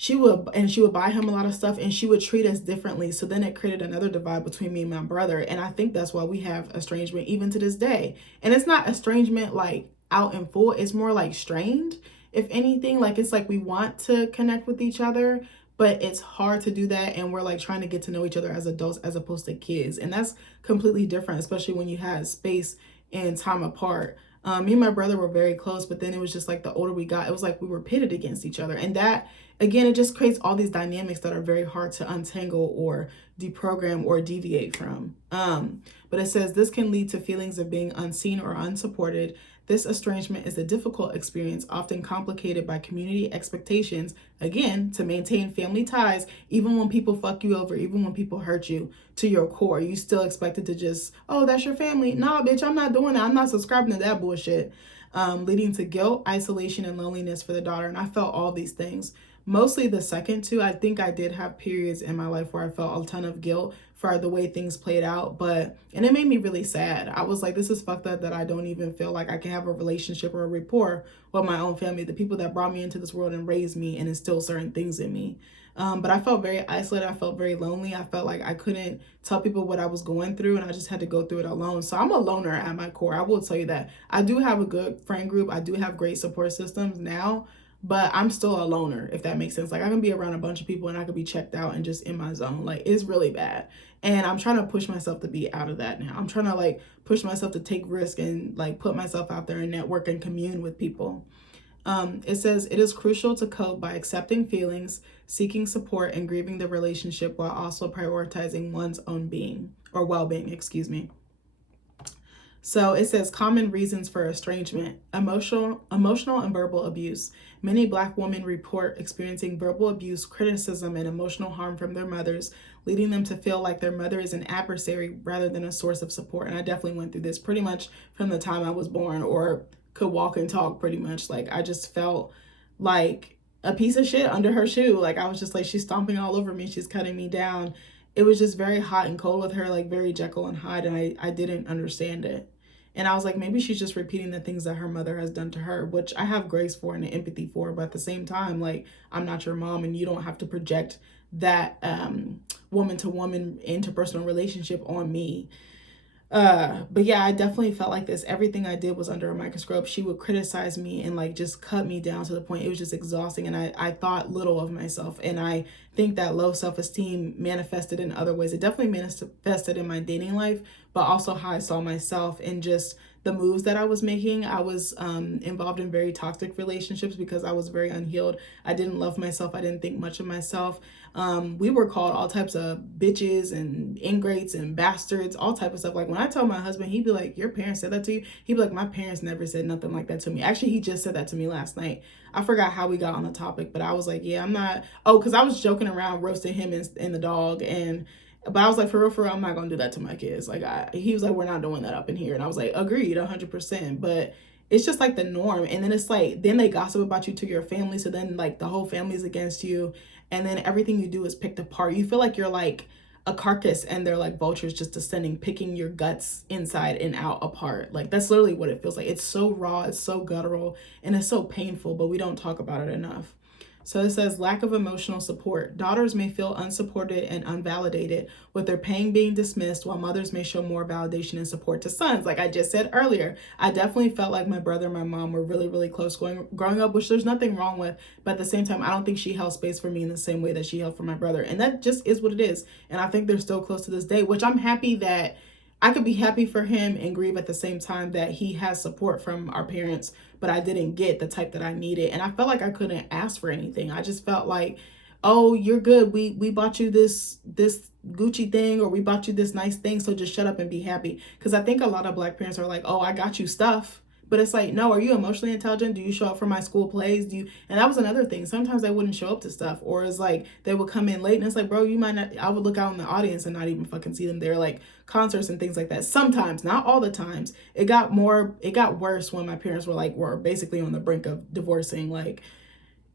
she would buy him a lot of stuff, and she would treat us differently. So then it created another divide between me and my brother. And I think that's why we have estrangement even to this day. And it's not estrangement like out in full. It's more like strained, if anything. Like, it's like we want to connect with each other, but it's hard to do that. And we're like trying to get to know each other as adults as opposed to kids. And that's completely different, especially when you had space and time apart. Me and my brother were very close, but then it was just like the older we got, it was like we were pitted against each other. And that, again, it just creates all these dynamics that are very hard to untangle or deprogram or deviate from. But it says this can lead to feelings of being unseen or unsupported. This estrangement is a difficult experience, often complicated by community expectations, again, to maintain family ties. Even when people fuck you over, even when people hurt you to your core, you still expected to just, oh, that's your family. Nah, bitch, I'm not doing that. I'm not subscribing to that bullshit. Leading to guilt, isolation, and loneliness for the daughter. And I felt all these things. Mostly the second two. I think I did have periods in my life where I felt a ton of guilt for the way things played out, and it made me really sad. I was like, this is fucked up that I don't even feel like I can have a relationship or a rapport with my own family, the people that brought me into this world and raised me and instilled certain things in me. But I felt very isolated. I felt very lonely. I felt like I couldn't tell people what I was going through, and I just had to go through it alone. So I'm a loner at my core. I will tell you that. I do have a good friend group. I do have great support systems now, but I'm still a loner, if that makes sense. Like, I can be around a bunch of people and I could be checked out and just in my zone. Like, it's really bad. And I'm trying to push myself to be out of that now. I'm trying to like push myself to take risk and like put myself out there and network and commune with people. It says it is crucial to cope by accepting feelings, seeking support, and grieving the relationship while also prioritizing one's own being or well-being, excuse me. So it says common reasons for estrangement: emotional and verbal abuse. Many Black women report experiencing verbal abuse, criticism, and emotional harm from their mothers, leading them to feel like their mother is an adversary rather than a source of support. And I definitely went through this pretty much from the time I was born, or could walk and talk pretty much. Like, I just felt like a piece of shit under her shoe. Like, I was just like, she's stomping all over me, she's cutting me down. It was just very hot and cold with her, like very Jekyll and Hyde, and I didn't understand it. And I was like, maybe she's just repeating the things that her mother has done to her, which I have grace for and empathy for. But at the same time, like, I'm not your mom, and you don't have to project that woman to woman interpersonal relationship on me. But yeah, I definitely felt like this. Everything I did was under a microscope. She would criticize me and like just cut me down to the point it was just exhausting. And I thought little of myself. And I think that low self-esteem manifested in other ways. It definitely manifested in my dating life, but also how I saw myself and just the moves that I was making. I was involved in very toxic relationships because I was very unhealed. I didn't love myself. I didn't think much of myself. We were called all types of bitches and ingrates and bastards, all type of stuff. Like, when I tell my husband, he'd be like, your parents said that to you? He'd be like, my parents never said nothing like that to me. Actually, he just said that to me last night. I forgot how we got on the topic, but I was like, yeah, I'm not. Oh, because I was joking around, roasting him and the dog. But I was like, for real, I'm not going to do that to my kids. Like, he was like, we're not doing that up in here. And I was like, agreed, 100%. But it's just like the norm. And then it's like, then they gossip about you to your family. So then like the whole family's against you. And then everything you do is picked apart. You feel like you're like a carcass and they're like vultures just descending, picking your guts inside and out apart. Like, that's literally what it feels like. It's so raw, it's so guttural, and it's so painful, but we don't talk about it enough. So it says lack of emotional support. Daughters may feel unsupported and unvalidated, with their pain being dismissed, while mothers may show more validation and support to sons. Like I just said earlier, I definitely felt like my brother and my mom were really, really close growing up, which there's nothing wrong with. But at the same time, I don't think she held space for me in the same way that she held for my brother. And that just is what it is. And I think they're still close to this day, which I'm happy that I could be happy for him and grieve at the same time that he has support from our parents, but I didn't get the type that I needed. And I felt like I couldn't ask for anything. I just felt like, oh, you're good. We bought you this Gucci thing, or we bought you this nice thing, so just shut up and be happy. Because I think a lot of Black parents are like, oh, I got you stuff. But it's like, no, are you emotionally intelligent? Do you show up for my school plays? And that was another thing. Sometimes they wouldn't show up to stuff, or it's like they would come in late and it's like, bro, you might not. I would look out in the audience and not even fucking see them there, like concerts and things like that. Sometimes, not all the times. It got worse when my parents were basically on the brink of divorcing. Like,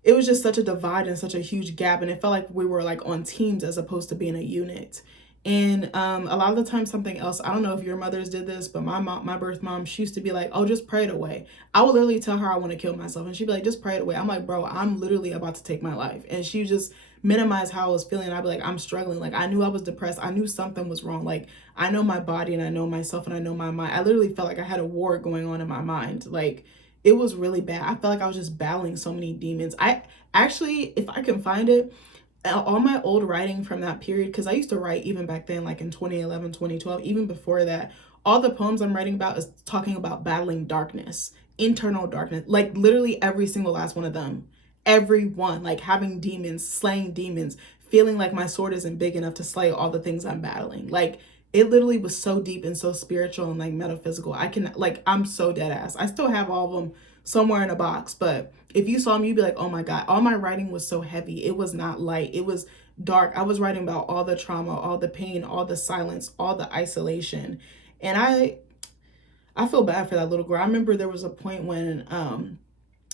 it was just such a divide and such a huge gap, and it felt like we were like on teams as opposed to being a unit. And a lot of the time, something else, I don't know if your mothers did this, but my birth mom, she used to be like, oh, just pray it away. I would literally tell her I want to kill myself, and she'd be like, just pray it away. I'm like, bro, I'm literally about to take my life. And she just minimized how I was feeling. I'd be like, I'm struggling. Like, I knew I was depressed. I knew something was wrong. Like, I know my body and I know myself and I know my mind. I literally felt like I had a war going on in my mind. Like, it was really bad. I felt like I was just battling so many demons. I actually, if I can find it, all my old writing from that period, because I used to write even back then, like in 2011, 2012, even before that, all the poems I'm writing about is talking about battling darkness, internal darkness, like literally every single last one of them. Every one, like having demons, slaying demons, feeling like my sword isn't big enough to slay all the things I'm battling. Like, it literally was so deep and so spiritual and like metaphysical. I'm so dead ass. I still have all of them somewhere in a box, but if you saw me, you'd be like, oh my God, all my writing was so heavy. It was not light. It was dark. I was writing about all the trauma, all the pain, all the silence, all the isolation. And I feel bad for that little girl. I remember there was a point when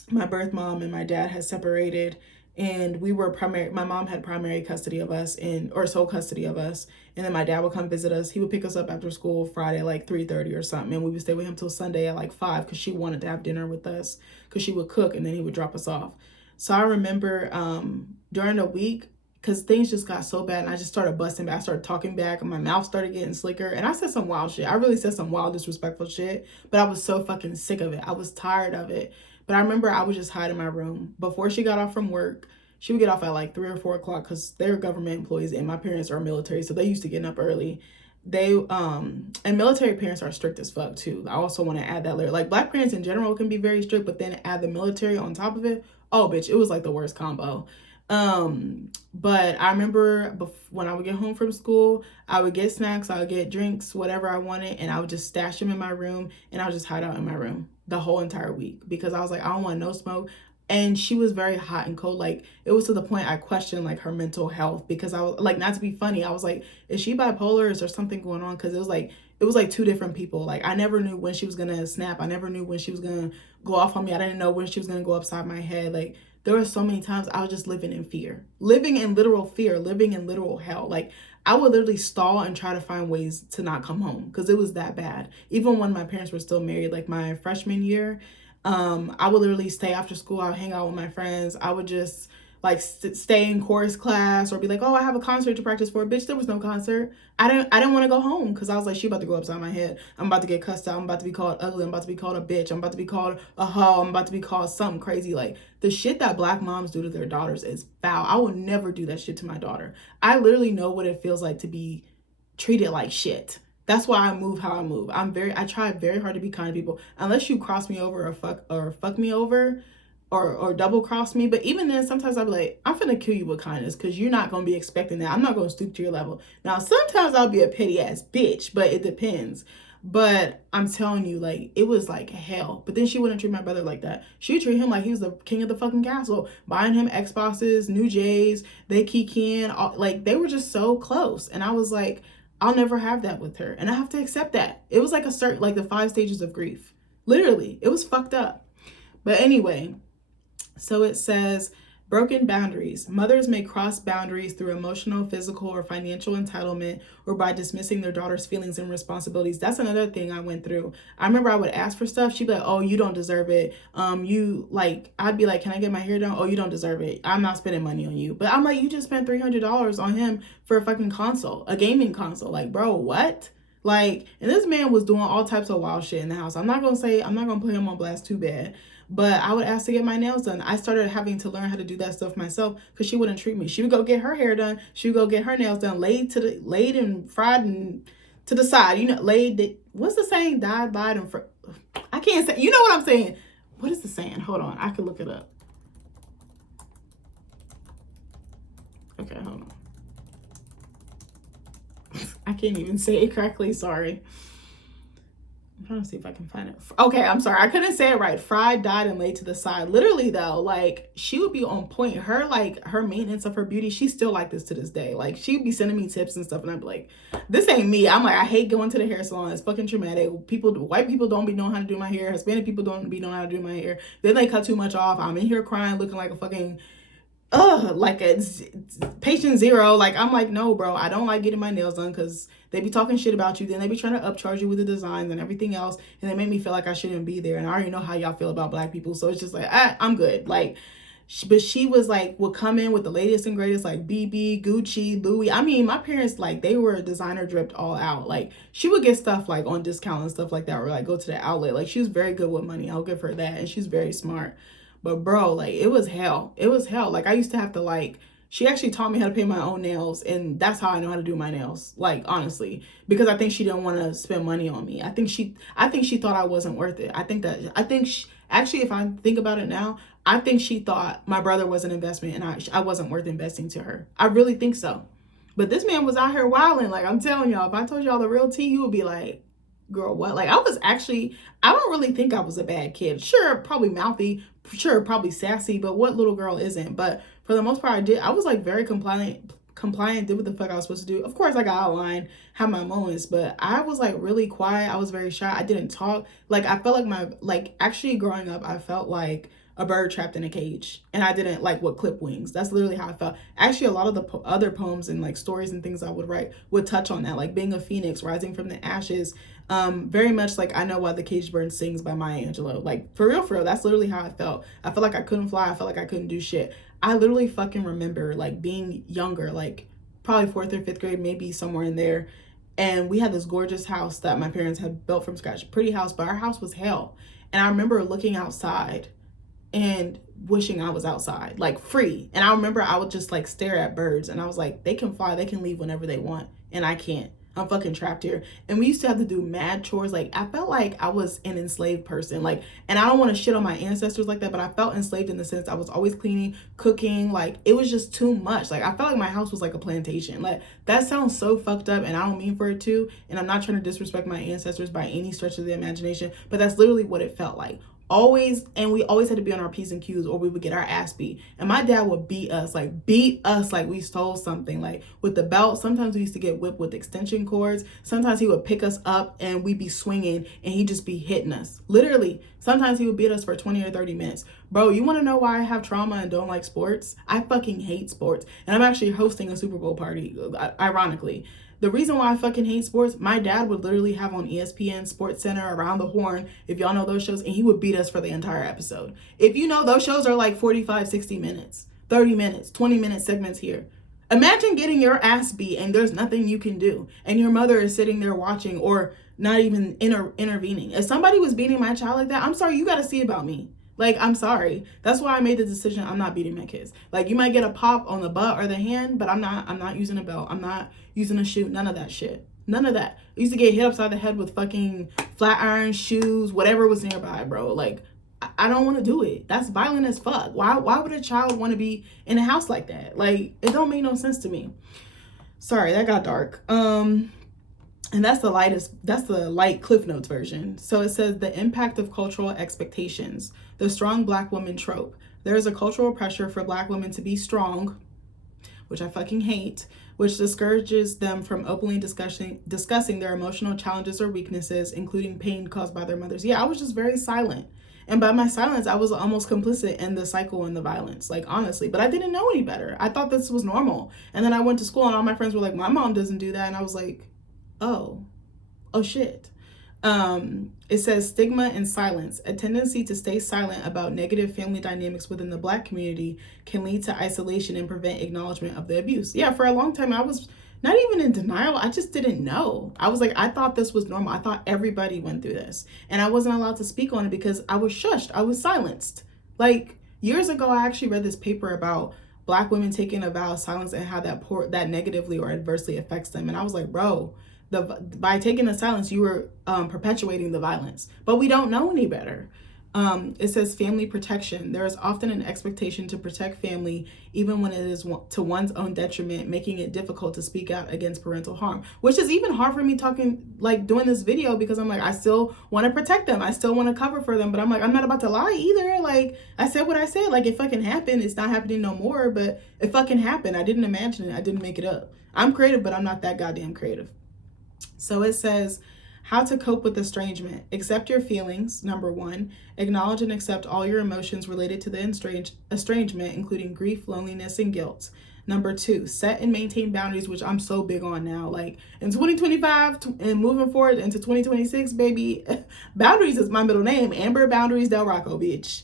my birth mom and my dad had separated, and my mom had primary custody of us, or sole custody of us. And then my dad would come visit us. He would pick us up after school Friday, like 3:30 or something. And we would stay with him till Sunday at like 5, because she wanted to have dinner with us, because she would cook, and then he would drop us off. So I remember during the week, because things just got so bad and I just started busting back. I started talking back and my mouth started getting slicker. And I said some wild shit. I really said some wild, disrespectful shit. But I was so fucking sick of it. I was tired of it. But I remember I would just hide in my room. Before she got off from work, she would get off at like 3 or 4 o'clock, because they're government employees and my parents are military. So they used to get up early. And military parents are strict as fuck too. I also want to add that later. Like, Black parents in general can be very strict, but then add the military on top of it. Oh, bitch, it was like the worst combo. But I remember when I would get home from school, I would get snacks, I would get drinks, whatever I wanted, and I would just stash them in my room, and I would just hide out in my room the whole entire week because I was like, I don't want no smoke. And she was very hot and cold. Like, it was to the point I questioned like her mental health because I was like, not to be funny, I was like, is she bipolar? Is there something going on? Because it was like two different people. Like, I never knew when she was gonna snap. I never knew when she was gonna go off on me. I didn't know when she was gonna go upside my head. Like, there were so many times I was just living in fear, living in literal fear, living in literal hell. Like, I would literally stall and try to find ways to not come home because it was that bad. Even when my parents were still married, like my freshman year, I would literally stay after school. I would hang out with my friends. I would just like stay in chorus class or be like, oh, I have a concert to practice for. Bitch, there was no concert. I didn't want to go home because I was like, she about to go upside my head. I'm about to get cussed out. I'm about to be called ugly. I'm about to be called a bitch. I'm about to be called a hoe. I'm about to be called something crazy. Like, the shit that Black moms do to their daughters is foul. I will never do that shit to my daughter. I literally know what it feels like to be treated like shit. That's why I move how I move. I try very hard to be kind to people. Unless you cross me over or fuck me over or double cross me. But even then, sometimes I'll be like, I'm finna kill you with kindness because you're not gonna be expecting that. I'm not gonna stoop to your level. Now, sometimes I'll be a petty ass bitch, but it depends. But I'm telling you, like, it was like hell. But then she wouldn't treat my brother like that. She would treat him like he was the king of the fucking castle, buying him Xboxes, new J's, they kikiing, like they were just so close. And I was like, I'll never have that with her. And I have to accept that. It was like like the 5 stages of grief. Literally, it was fucked up. But anyway, so it says, broken boundaries. Mothers may cross boundaries through emotional, physical, or financial entitlement or by dismissing their daughter's feelings and responsibilities. That's another thing I went through. I remember I would ask for stuff. She'd be like, oh, you don't deserve it. I'd be like, can I get my hair done? Oh, you don't deserve it. I'm not spending money on you. But I'm like, you just spent $300 on him for a fucking console, a gaming console. Like, bro, what? Like, and this man was doing all types of wild shit in the house. I'm not gonna put him on blast too bad. But I would ask to get my nails done. I started having to learn how to do that stuff myself because she wouldn't treat me. She would go get her hair done. She would go get her nails done, laid and fried and to the side. You know, what's the saying? Died, lied, and I can't say. You know what I'm saying? What is the saying? Hold on, I can look it up. Okay, hold on. I can't even say it correctly. Sorry. I'm trying to see if I can find it. Okay, I'm sorry. I couldn't say it right. Fried, dyed, and laid to the side. Literally, though, like, she would be on point. Her maintenance of her beauty, she's still like this to this day. Like, she'd be sending me tips and stuff, and I'd be like, this ain't me. I'm like, I hate going to the hair salon. It's fucking traumatic. White people don't be knowing how to do my hair. Hispanic people don't be knowing how to do my hair. Then they cut too much off. I'm in here crying, looking like a fucking like a patient zero. Like, I'm like, no, bro, I don't like getting my nails done because they be talking shit about you. Then they be trying to upcharge you with the designs and everything else, and they make me feel like I shouldn't be there. And I already know how y'all feel about Black people, so it's just like, I'm good. Like, but she was like, would come in with the latest and greatest, like BB, Gucci, Louis. I mean, my parents, like, they were designer dripped all out. Like, she would get stuff like on discount and stuff like that, or like go to the outlet. Like, she was very good with money. I'll give her that, and she's very smart. But bro, like, it was hell. It was hell. Like, I used to have to, like, she actually taught me how to paint my own nails, and that's how I know how to do my nails. Like, honestly, because I think she didn't want to spend money on me. I think she thought I wasn't worth it. Actually, if I think about it now, I think she thought my brother was an investment and I wasn't worth investing to her. I really think so. But this man was out here wilding. Like, I'm telling y'all, if I told y'all the real tea, you would be like, girl, what? Like, I don't really think I was a bad kid. Sure, probably mouthy, sure, probably sassy, but what little girl isn't? But for the most part, I was like very compliant, did what the fuck I was supposed to do. Of course, I got outlined, had my moments, but I was like really quiet. I was very shy. I didn't talk. Like, I felt like actually growing up, I felt like a bird trapped in a cage, and I didn't like what clip wings. That's literally how I felt. Actually, a lot of the other poems and like stories and things I would write would touch on that, like being a phoenix, rising from the ashes. Very much like I Know Why the Cage Bird Sings by Maya Angelou. Like, for real, that's literally how I felt. I felt like I couldn't fly. I felt like I couldn't do shit. I literally fucking remember like being younger, like probably 4th or 5th grade, maybe somewhere in there. And we had this gorgeous house that my parents had built from scratch. Pretty house, but our house was hell. And I remember looking outside and wishing I was outside, like free. And I remember I would just like stare at birds, and I was like, they can fly, they can leave whenever they want, and I can't. I'm fucking trapped here. And we used to have to do mad chores. Like, I felt like I was an enslaved person. Like, and I don't want to shit on my ancestors like that, but I felt enslaved in the sense I was always cleaning, cooking. Like, it was just too much. Like, I felt like my house was like a plantation. Like, that sounds so fucked up, and I don't mean for it to. And I'm not trying to disrespect my ancestors by any stretch of the imagination, but that's literally what it felt like. Always, and we always had to be on our P's and Q's, or we would get our ass beat. And my dad would beat us like we stole something, like with the belt. Sometimes we used to get whipped with extension cords. Sometimes he would pick us up and we'd be swinging and he'd just be hitting us. Literally, sometimes he would beat us for 20 or 30 minutes. Bro, you want to know why I have trauma and don't like sports? I fucking hate sports. And I'm actually hosting a Super Bowl party, ironically. The reason why I fucking hate sports, my dad would literally have on ESPN, Sports Center, Around the Horn, if y'all know those shows, and he would beat us for the entire episode. If you know, those shows are like 45, 60 minutes, 30 minutes, 20-minute segments here. Imagine getting your ass beat and there's nothing you can do, and your mother is sitting there watching or not even intervening. If somebody was beating my child like that, I'm sorry, you got to see about me. Like, I'm sorry. That's why I made the decision. I'm not beating my kids. Like, you might get a pop on the butt or the hand, but I'm not using a belt. I'm not using a shoe. None of that shit. None of that. I used to get hit upside the head with fucking flat iron shoes, whatever was nearby, bro. Like, I don't want to do it. That's violent as fuck. Why would a child want to be in a house like that? Like, it don't make no sense to me. Sorry, that got dark. And that's the light Cliff Notes version. So it says the impact of cultural expectations, the strong Black woman trope. There is a cultural pressure for Black women to be strong, which I fucking hate, which discourages them from openly discussing their emotional challenges or weaknesses, including pain caused by their mothers. Yeah, I was just very silent. And by my silence, I was almost complicit in the cycle and the violence, like, honestly. But I didn't know any better. I thought this was normal. And then I went to school and all my friends were like, my mom doesn't do that. And I was like, oh shit. It says stigma and silence. A tendency to stay silent about negative family dynamics within the Black community can lead to isolation and prevent acknowledgement of the abuse. Yeah, for a long time, I was not even in denial. I just didn't know. I was like, I thought this was normal. I thought everybody went through this. And I wasn't allowed to speak on it because I was shushed. I was silenced. Like, years ago, I actually read this paper about Black women taking a vow of silence and how that negatively or adversely affects them. And I was like, bro, by taking the silence, you were perpetuating the violence. But we don't know any better. It says family protection. There is often an expectation to protect family, even when it is to one's own detriment, making it difficult to speak out against parental harm, which is even hard for me doing this video, because I'm like, I still want to protect them. I still want to cover for them. But I'm like, I'm not about to lie either. Like, I said what I said. Like, it fucking happened. It's not happening no more, but it fucking happened. I didn't imagine it. I didn't make it up. I'm creative, but I'm not that goddamn creative. So it says, how to cope with estrangement. Accept your feelings, number 1. Acknowledge and accept all your emotions related to the estrangement, including grief, loneliness, and guilt. Number 2, set and maintain boundaries, which I'm so big on now. Like, in 2025 and moving forward into 2026, baby, boundaries is my middle name. Amber Boundaries Del Rocco, bitch.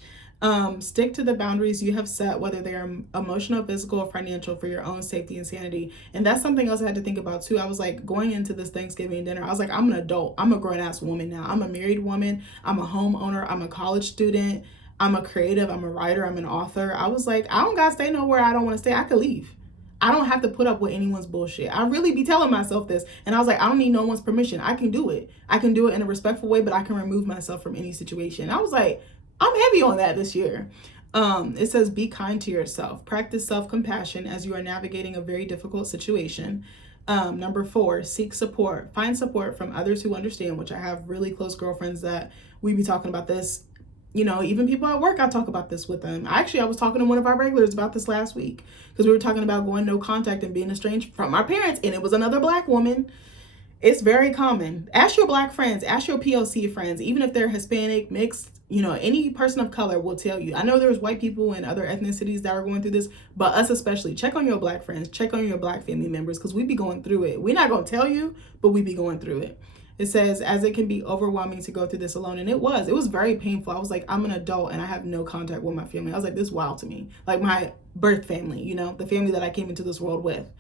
Stick to the boundaries you have set, whether they are emotional, physical, or financial, for your own safety and sanity. And that's something else I had to think about too. I was like, going into this Thanksgiving dinner, I was like, I'm an adult. I'm a grown-ass woman now. I'm a married woman. I'm a homeowner. I'm a college student. I'm a creative. I'm a writer. I'm an author. I was like, I don't gotta stay nowhere I don't want to stay. I could leave. I don't have to put up with anyone's bullshit. I really be telling myself this. And I was like, I don't need no one's permission. I can do it. I can do it in a respectful way, but I can remove myself from any situation. I was like, I'm heavy on that this year. It says, be kind to yourself. Practice self-compassion as you are navigating a very difficult situation. Number 4, seek support. Find support from others who understand, which I have really close girlfriends that we be talking about this. You know, even people at work, I talk about this with them. I was talking to one of our regulars about this last week, because we were talking about going no contact and being estranged from our parents, and it was another Black woman. It's very common. Ask your Black friends, ask your POC friends, even if they're Hispanic, mixed, you know, any person of color will tell you. I know there's white people and other ethnicities that are going through this, but us especially, check on your Black friends, check on your Black family members, because we be going through it. We're not going to tell you, but we be going through it. It says, as it can be overwhelming to go through this alone. And it was very painful. I was like, I'm an adult and I have no contact with my family. I was like, this is wild to me. Like, my birth family, you know, the family that I came into this world with.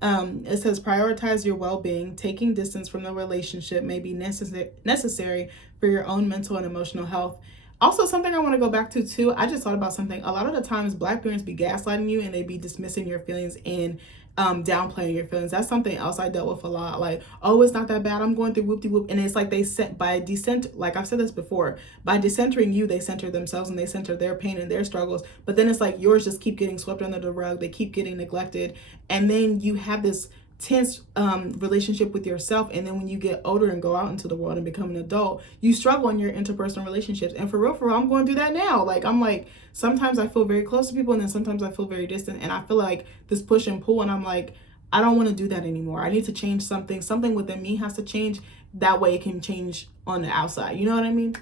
It says, prioritize your well-being. Taking distance from the relationship may be necessary for your own mental and emotional health. Also, something I want to go back to too, I just thought about something. A lot of the times Black parents be gaslighting you and they be dismissing your feelings and downplaying your feelings. That's something else I dealt with a lot. Like, oh, it's not that bad, I'm going through whoop-de-whoop. And it's like they set by decent, like I've said this before, by decentering you, they center themselves and they center their pain and their struggles. But then it's like yours just keep getting swept under the rug, they keep getting neglected, and then you have this tense relationship with yourself. And then when you get older and go out into the world and become an adult, you struggle in your interpersonal relationships. And for real, I'm going through that now. Like, I'm like, sometimes I feel very close to people and then sometimes I feel very distant, and I feel like this push and pull, and I'm like, I don't want to do that anymore. I need to change something within me has to change. That way it can change on the outside, you know what I mean?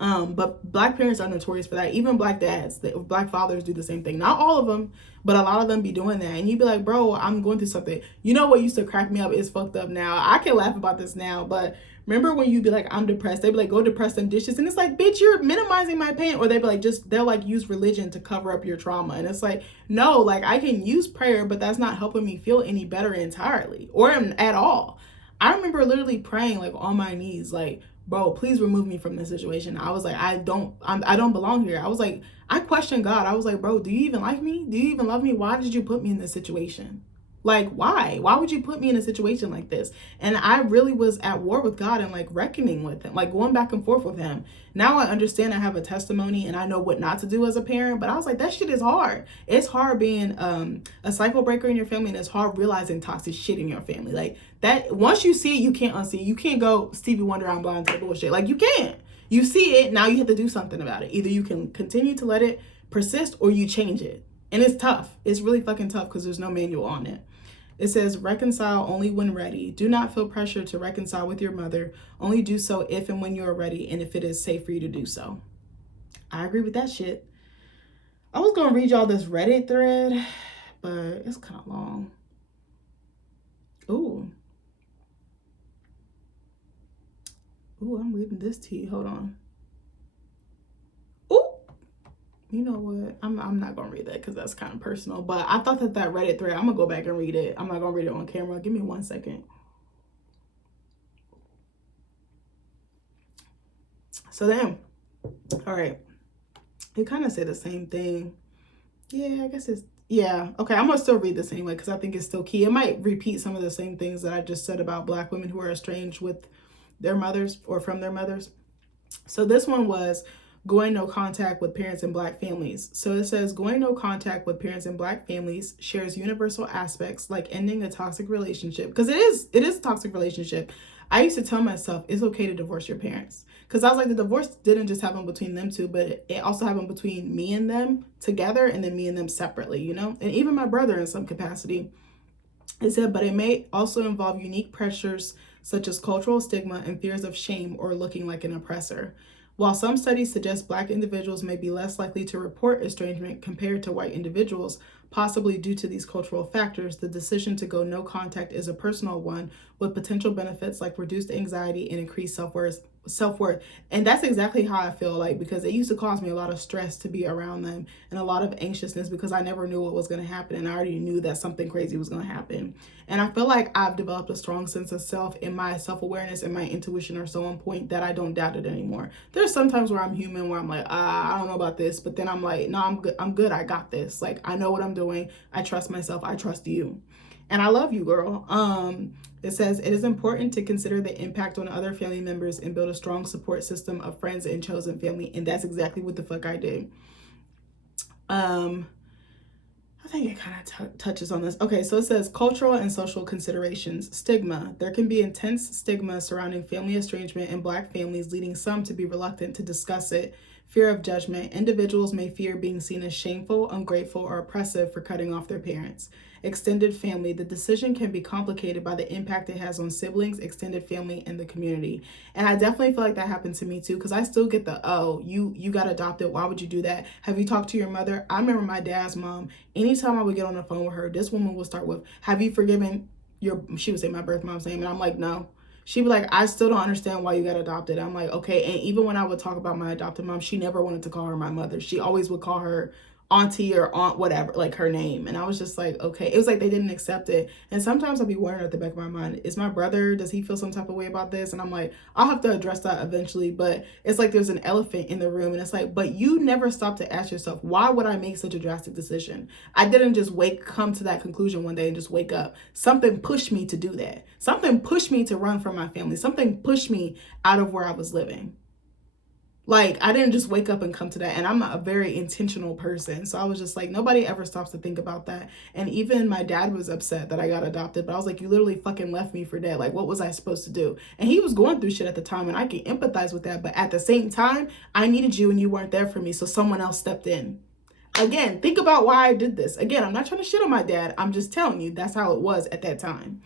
But Black parents are notorious for that. Even Black dads, Black fathers do the same thing. Not all of them, but a lot of them be doing that. And you'd be like, bro, I'm going through something. You know what used to crack me up is fucked up now. I can laugh about this now, but remember when you'd be like, I'm depressed? They'd be like, go depress them dishes. And it's like, bitch, you're minimizing my pain. Or they'd be like, they'll like use religion to cover up your trauma. And it's like, no, like I can use prayer, but that's not helping me feel any better entirely or at all. I remember literally praying like on my knees, like, bro, please remove me from this situation. I was like, I don't belong here. I was like, I questioned God. I was like, bro, do you even like me? Do you even love me? Why did you put me in this situation? Like, why would you put me in a situation like this? And I really was at war with God and like reckoning with him, like going back and forth with him. Now I understand, I have a testimony and I know what not to do as a parent, but I was like, that shit is hard. It's hard being a cycle breaker in your family, and it's hard realizing toxic shit in your family. Like that, once you see it, you can't unsee it. You can't go Stevie Wonder, I'm blind type bullshit. Like you can't. You see it, now you have to do something about it. Either you can continue to let it persist or you change it. And it's tough. It's really fucking tough because there's no manual on it. It says, reconcile only when ready. Do not feel pressure to reconcile with your mother. Only do so if and when you are ready and if it is safe for you to do so. I agree with that shit. I was going to read y'all this Reddit thread, but it's kind of long. Ooh, I'm reading this to you. Hold on. You know what? I'm not gonna read that because that's kind of personal. But I thought that Reddit thread, I'm gonna go back and read it. I'm not gonna read it on camera. Give me 1 second. So then, all right. It kind of said the same thing. Yeah, I guess yeah. Okay, I'm gonna still read this anyway because I think it's still key. It might repeat some of the same things that I just said about Black women who are estranged with their mothers or from their mothers. So this one was going no contact with parents in Black families. So it says, going no contact with parents in Black families shares universal aspects like ending a toxic relationship. Because it is a toxic relationship. I used to tell myself it's okay to divorce your parents. Because I was like, the divorce didn't just happen between them two, but it also happened between me and them together and then me and them separately, you know? And even my brother in some capacity. It said, but it may also involve unique pressures such as cultural stigma and fears of shame or looking like an oppressor. While some studies suggest Black individuals may be less likely to report estrangement compared to white individuals, possibly due to these cultural factors, the decision to go no contact is a personal one with potential benefits like reduced anxiety and increased self-worth. And that's exactly how I feel, like, because it used to cause me a lot of stress to be around them and a lot of anxiousness because I never knew what was going to happen, and I already knew that something crazy was going to happen. And I feel like I've developed a strong sense of self, and my self-awareness and my intuition are so on point that I don't doubt it anymore. There's sometimes where I'm human where I'm like, I don't know about this, but then I'm like, no, I'm good, I got this. Like, I know what I'm doing, I trust myself, I trust you. And I love you, girl. It says, it is important to consider the impact on other family members and build a strong support system of friends and chosen family. And that's exactly what the fuck I did. I think it kind of touches on this. Okay, so it says cultural and social considerations. Stigma. There can be intense stigma surrounding family estrangement in Black families, leading some to be reluctant to discuss it. Fear of judgment. Individuals may fear being seen as shameful, ungrateful, or oppressive for cutting off their parents. Extended family. The decision can be complicated by the impact it has on siblings, extended family, and the community. And I definitely feel like that happened to me too, because I still get the, oh, you got adopted. Why would you do that? Have you talked to your mother? I remember my dad's mom. Anytime I would get on the phone with her, this woman would start with, have you forgiven she would say my birth mom's name. And I'm like, no. She'd be like, I still don't understand why you got adopted. I'm like, okay. And even when I would talk about my adopted mom, she never wanted to call her my mother. She always would call her auntie or aunt whatever, like her name. And I was just like, okay. It was like they didn't accept it. And sometimes I'll be wondering at the back of my mind, is my brother, does he feel some type of way about this? And I'm like, I'll have to address that eventually. But it's like there's an elephant in the room, and it's like, but you never stop to ask yourself, why would I make such a drastic decision? I didn't just come to that conclusion one day and just wake up. Something pushed me to do that. Something pushed me to run from my family. Something pushed me out of where I was living. Like, I didn't just wake up and come to that. And I'm a very intentional person. So I was just like, nobody ever stops to think about that. And even my dad was upset that I got adopted. But I was like, you literally fucking left me for dead. Like, what was I supposed to do? And he was going through shit at the time. And I can empathize with that. But at the same time, I needed you and you weren't there for me. So someone else stepped in. Again, think about why I did this. Again, I'm not trying to shit on my dad. I'm just telling you that's how it was at that time.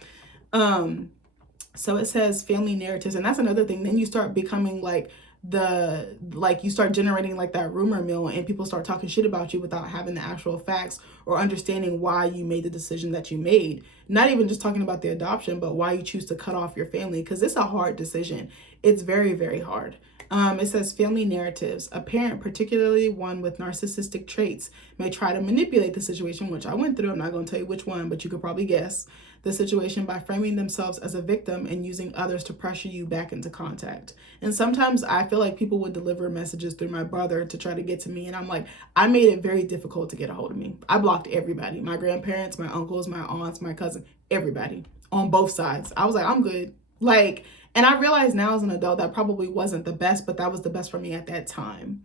So it says family narratives. And that's another thing. Then you start becoming like, you start generating like that rumor mill, and people start talking shit about you without having the actual facts or understanding why you made the decision that you made. Not even just talking about the adoption, but why you choose to cut off your family, because it's a hard decision. It's very, very hard. It says family narratives. A parent, particularly one with narcissistic traits, may try to manipulate the situation, which I went through. I'm not going to tell you which one, but you could probably guess the situation by framing themselves as a victim and using others to pressure you back into contact. And sometimes I feel like people would deliver messages through my brother to try to get to me. And I'm like, I made it very difficult to get a hold of me. I blocked everybody, my grandparents, my uncles, my aunts, my cousin, everybody on both sides. I was like, I'm good. Like, and I realize now as an adult that probably wasn't the best, but that was the best for me at that time.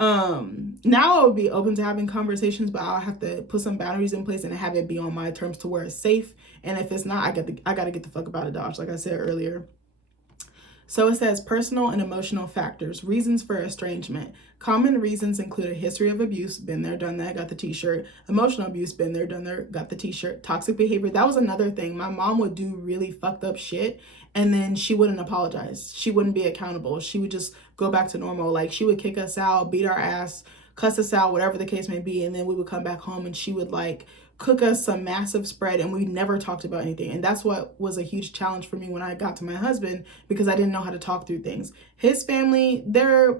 Now I would be open to having conversations, but I'll have to put some boundaries in place and have it be on my terms to where it's safe. And if it's not, I gotta get the fuck about it, Dodge, like I said earlier. So it says personal and emotional factors, reasons for estrangement. Common reasons include a history of abuse, been there, done that, got the t-shirt. Emotional abuse, been there, done there, got the t-shirt. Toxic behavior, that was another thing. My mom would do really fucked up shit, and then she wouldn't apologize. She wouldn't be accountable. She would just go back to normal. Like, she would kick us out, beat our ass, cuss us out, whatever the case may be, and then we would come back home and she would like cook us some massive spread, and we never talked about anything. And that's what was a huge challenge for me when I got to my husband, because I didn't know how to talk through things. His family, they're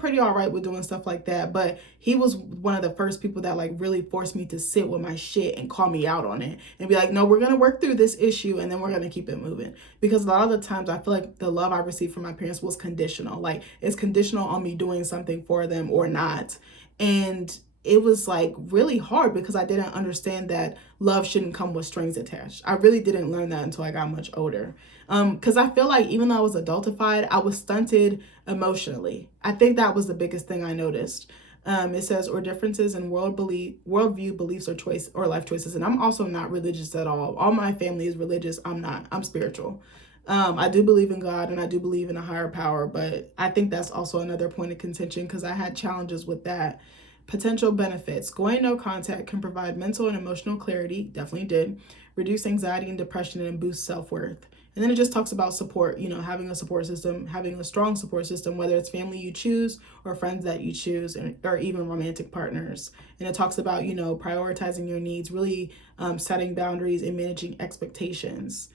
pretty all right with doing stuff like that, but he was one of the first people that like really forced me to sit with my shit and call me out on it and be like, no, we're gonna work through this issue and then we're gonna keep it moving. Because a lot of the times I feel like the love I received from my parents was conditional. Like, it's conditional on me doing something for them or not. And it was like really hard because I didn't understand that love shouldn't come with strings attached. I really didn't learn that until I got much older. Because I feel like even though I was adultified, I was stunted emotionally. I think that was the biggest thing I noticed. It says, or differences in worldview, beliefs, or choice or life choices. And I'm also not religious at all. All my family is religious. I'm not. I'm spiritual. I do believe in God and I do believe in a higher power, but I think that's also another point of contention because I had challenges with that. Potential benefits. Going no contact can provide mental and emotional clarity, definitely did, reduce anxiety and depression, and boost self-worth. And then it just talks about support, you know, having a support system, having a strong support system, whether it's family you choose or friends that you choose, or even romantic partners. And it talks about, you know, prioritizing your needs, really setting boundaries and managing expectations.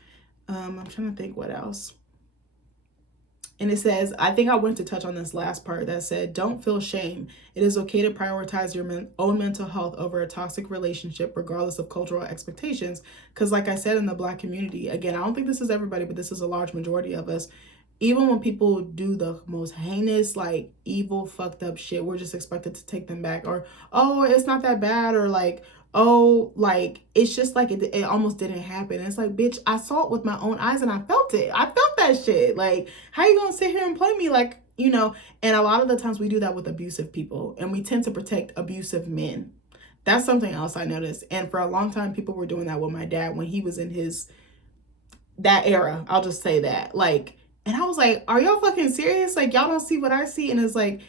I'm trying to think what else. And it says, I think I wanted to touch on this last part that said, don't feel shame. It is okay to prioritize your own mental health over a toxic relationship, regardless of cultural expectations. Because like I said, in the Black community, again, I don't think this is everybody, but this is a large majority of us. Even when people do the most heinous, like evil, fucked up shit, we're just expected to take them back. Or, oh, it's not that bad. Or like, oh, like, it's just like it almost didn't happen. And it's like, bitch, I saw it with my own eyes and I felt it. I felt that shit. Like, how you gonna sit here and play me like, you know? And a lot of the times we do that with abusive people, and we tend to protect abusive men. That's something else I noticed. And for a long time, people were doing that with my dad when he was in that era. I'll just say that. Like, and I was like, are y'all fucking serious? Like, y'all don't see what I see? And it's like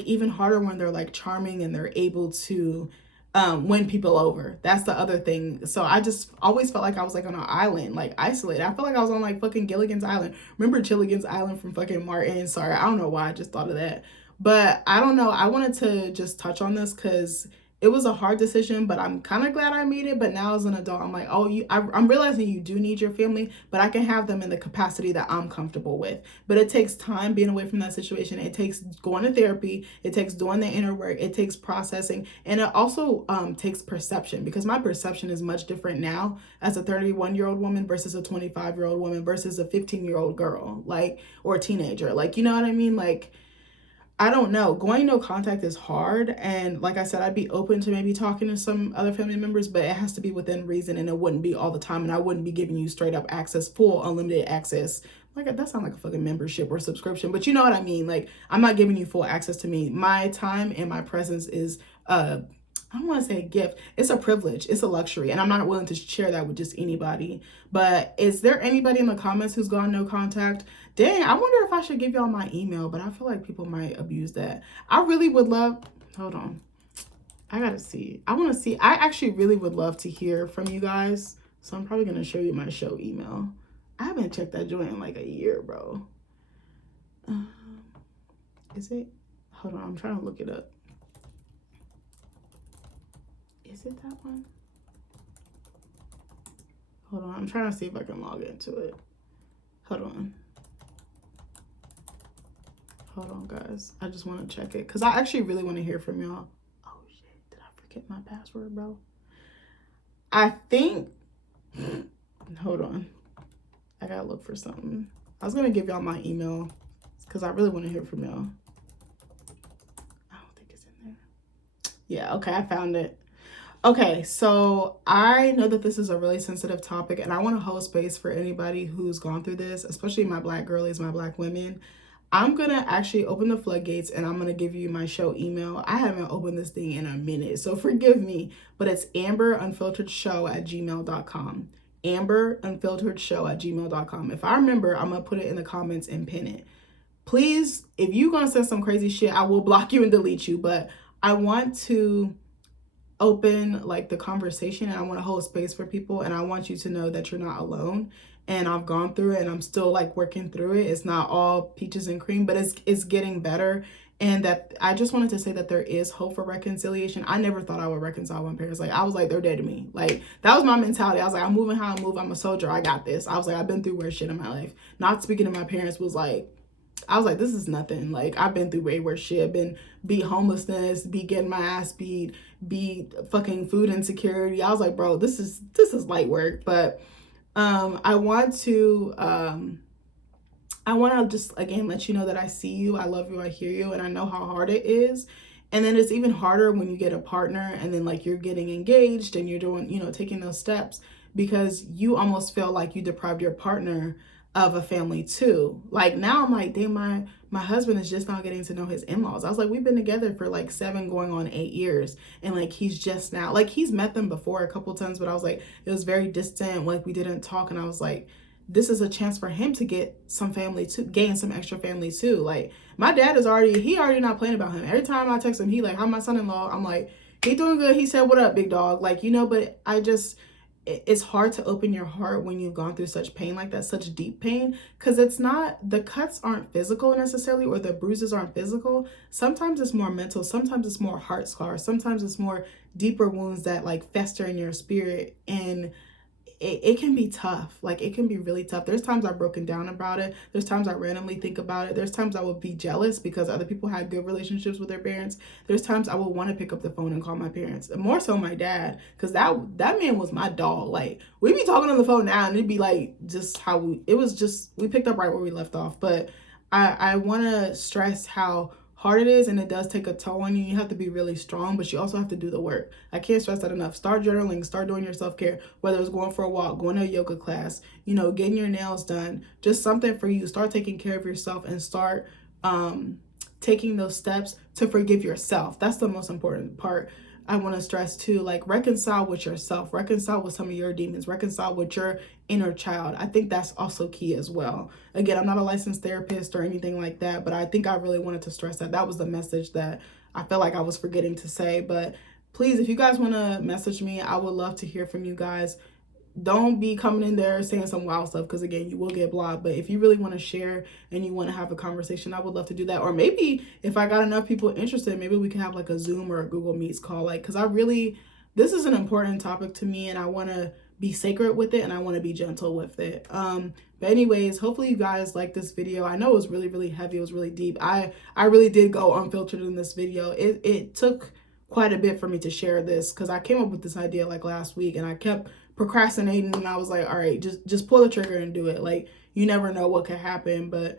even harder when they're like charming and they're able to win people over. That's the other thing. So I just always felt like I was like on an island, like isolated. I felt like I was on like fucking Gilligan's Island. Remember Gilligan's Island from fucking Martin? Sorry, I don't know why I just thought of that. But I don't know. I wanted to just touch on this because it was a hard decision, but I'm kind of glad I made it. But now as an adult, I'm like, oh, I'm realizing you do need your family, but I can have them in the capacity that I'm comfortable with. But it takes time being away from that situation. It takes going to therapy. It takes doing the inner work. It takes processing. And it also takes perception, because my perception is much different now as a 31-year-old woman versus a 25-year-old woman versus a 15-year-old girl, like, or a teenager. Like, you know what I mean? Like, I don't know. Going no contact is hard. And like I said, I'd be open to maybe talking to some other family members, but it has to be within reason, and it wouldn't be all the time. And I wouldn't be giving you straight up access, full unlimited access. Like, that sounds like a fucking membership or subscription, but you know what I mean? Like, I'm not giving you full access to me. My time and my presence is I don't want to say a gift. It's a privilege. It's a luxury. And I'm not willing to share that with just anybody. But is there anybody in the comments who's gone no contact? Dang, I wonder if I should give y'all my email, but I feel like people might abuse that. I really would love, hold on. I gotta see. I want to see. I actually really would love to hear from you guys. So I'm probably going to show you my show email. I haven't checked that joint in like a year, bro. Is it? Hold on. I'm trying to look it up. Is it that one? Hold on. I'm trying to see if I can log into it. Hold on. Hold on, guys. I just want to check it, because I actually really want to hear from y'all. Oh, shit. Did I forget my password, bro? I think... Hold on. I got to look for something. I was going to give y'all my email, because I really want to hear from y'all. I don't think it's in there. Yeah, okay. I found it. Okay, so I know that this is a really sensitive topic, and I want to hold space for anybody who's gone through this, especially my Black girlies, my Black women. I'm going to actually open the floodgates, and I'm going to give you my show email. I haven't opened this thing in a minute, so forgive me, but it's amberunfilteredshow@gmail.com. amberunfilteredshow@gmail.com. If I remember, I'm going to put it in the comments and pin it. Please, if you're going to say some crazy shit, I will block you and delete you, but I want to open like the conversation, and I want to hold space for people, and I want you to know that you're not alone. And I've gone through it, and I'm still like working through it. It's not all peaches and cream, but it's getting better. And that I just wanted to say that there is hope for reconciliation. I never thought I would reconcile with my parents. Like, I was like, they're dead to me. Like, that was my mentality. I was like, I'm moving how I move. I'm a soldier. I got this. I was like, I've been through worse shit in my life. Not speaking to my parents was like, I was like, this is nothing. Like, I've been through way worse shit. I've been beat homelessness, be getting my ass beat, be fucking food insecurity. I was like, bro, this is light work. But I want to just, again, let you know that I see you, I love you, I hear you, and I know how hard it is. And then it's even harder when you get a partner, and then like you're getting engaged and you're doing, you know, taking those steps, because you almost feel like you deprived your partner of a family too. Like, now I'm like, damn, my husband is just now getting to know his in-laws. I was like, we've been together for like 7 going on 8 years, and like he's just now, like, he's met them before a couple times, but I was like, it was very distant, like we didn't talk. And I was like, this is a chance for him to get some family too, gain some extra family too. Like, my dad is already not playing about him. Every time I text him, he like, how my son-in-law? I'm like, he doing good. He said, what up, big dog? Like, you know, but it's hard to open your heart when you've gone through such pain like that, such deep pain, because it's not, the cuts aren't physical necessarily, or the bruises aren't physical. Sometimes it's more mental. Sometimes it's more heart scars. Sometimes it's more deeper wounds that like fester in your spirit, and it can be tough. Like, it can be really tough. There's times I've broken down about it. There's times I randomly think about it. There's times I would be jealous because other people had good relationships with their parents. There's times I would want to pick up the phone and call my parents, more so my dad, because that man was my dog. Like, we be talking on the phone now, and it'd be like just how we picked up right where we left off. But I want to stress how hard it is, and it does take a toll on you. You have to be really strong, but you also have to do the work. I can't stress that enough. Start journaling, start doing your self-care, whether it's going for a walk, going to a yoga class, you know, getting your nails done, just something for you. Start taking care of yourself, and start taking those steps to forgive yourself. That's the most important part. I want to stress too, like, reconcile with yourself, reconcile with some of your demons, reconcile with your inner child. I think that's also key as well. Again, I'm not a licensed therapist or anything like that, but I think I really wanted to stress that. That was the message that I felt like I was forgetting to say. But please, if you guys want to message me, I would love to hear from you guys. don't be coming in there saying some wild stuff, because again, you will get blocked. But if you really want to share and you want to have a conversation, I would love to do that. Or maybe if I got enough people interested, maybe we can have like a Zoom or a Google Meets call, like, because I really, this is an important topic to me, and I want to be sacred with it, and I want to be gentle with it. But anyways, hopefully you guys like this video. I know it was really, really heavy. It was really deep. I really did go unfiltered in this video. It took quite a bit for me to share this, because I came up with this idea like last week, and I kept procrastinating, and I was like, all right, just pull the trigger and do it. Like, you never know what could happen. But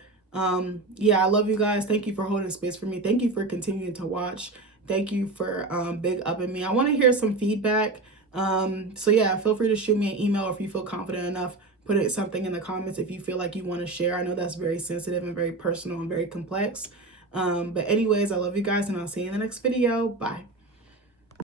yeah, I love you guys. Thank you for holding space for me. Thank you for continuing to watch. Thank you for big upping me. I want to hear some feedback. So yeah, feel free to shoot me an email if you feel confident enough. Put it something in the comments if you feel like you want to share. I know that's very sensitive and very personal and very complex. But anyways, I love you guys, and I'll see you in the next video. Bye.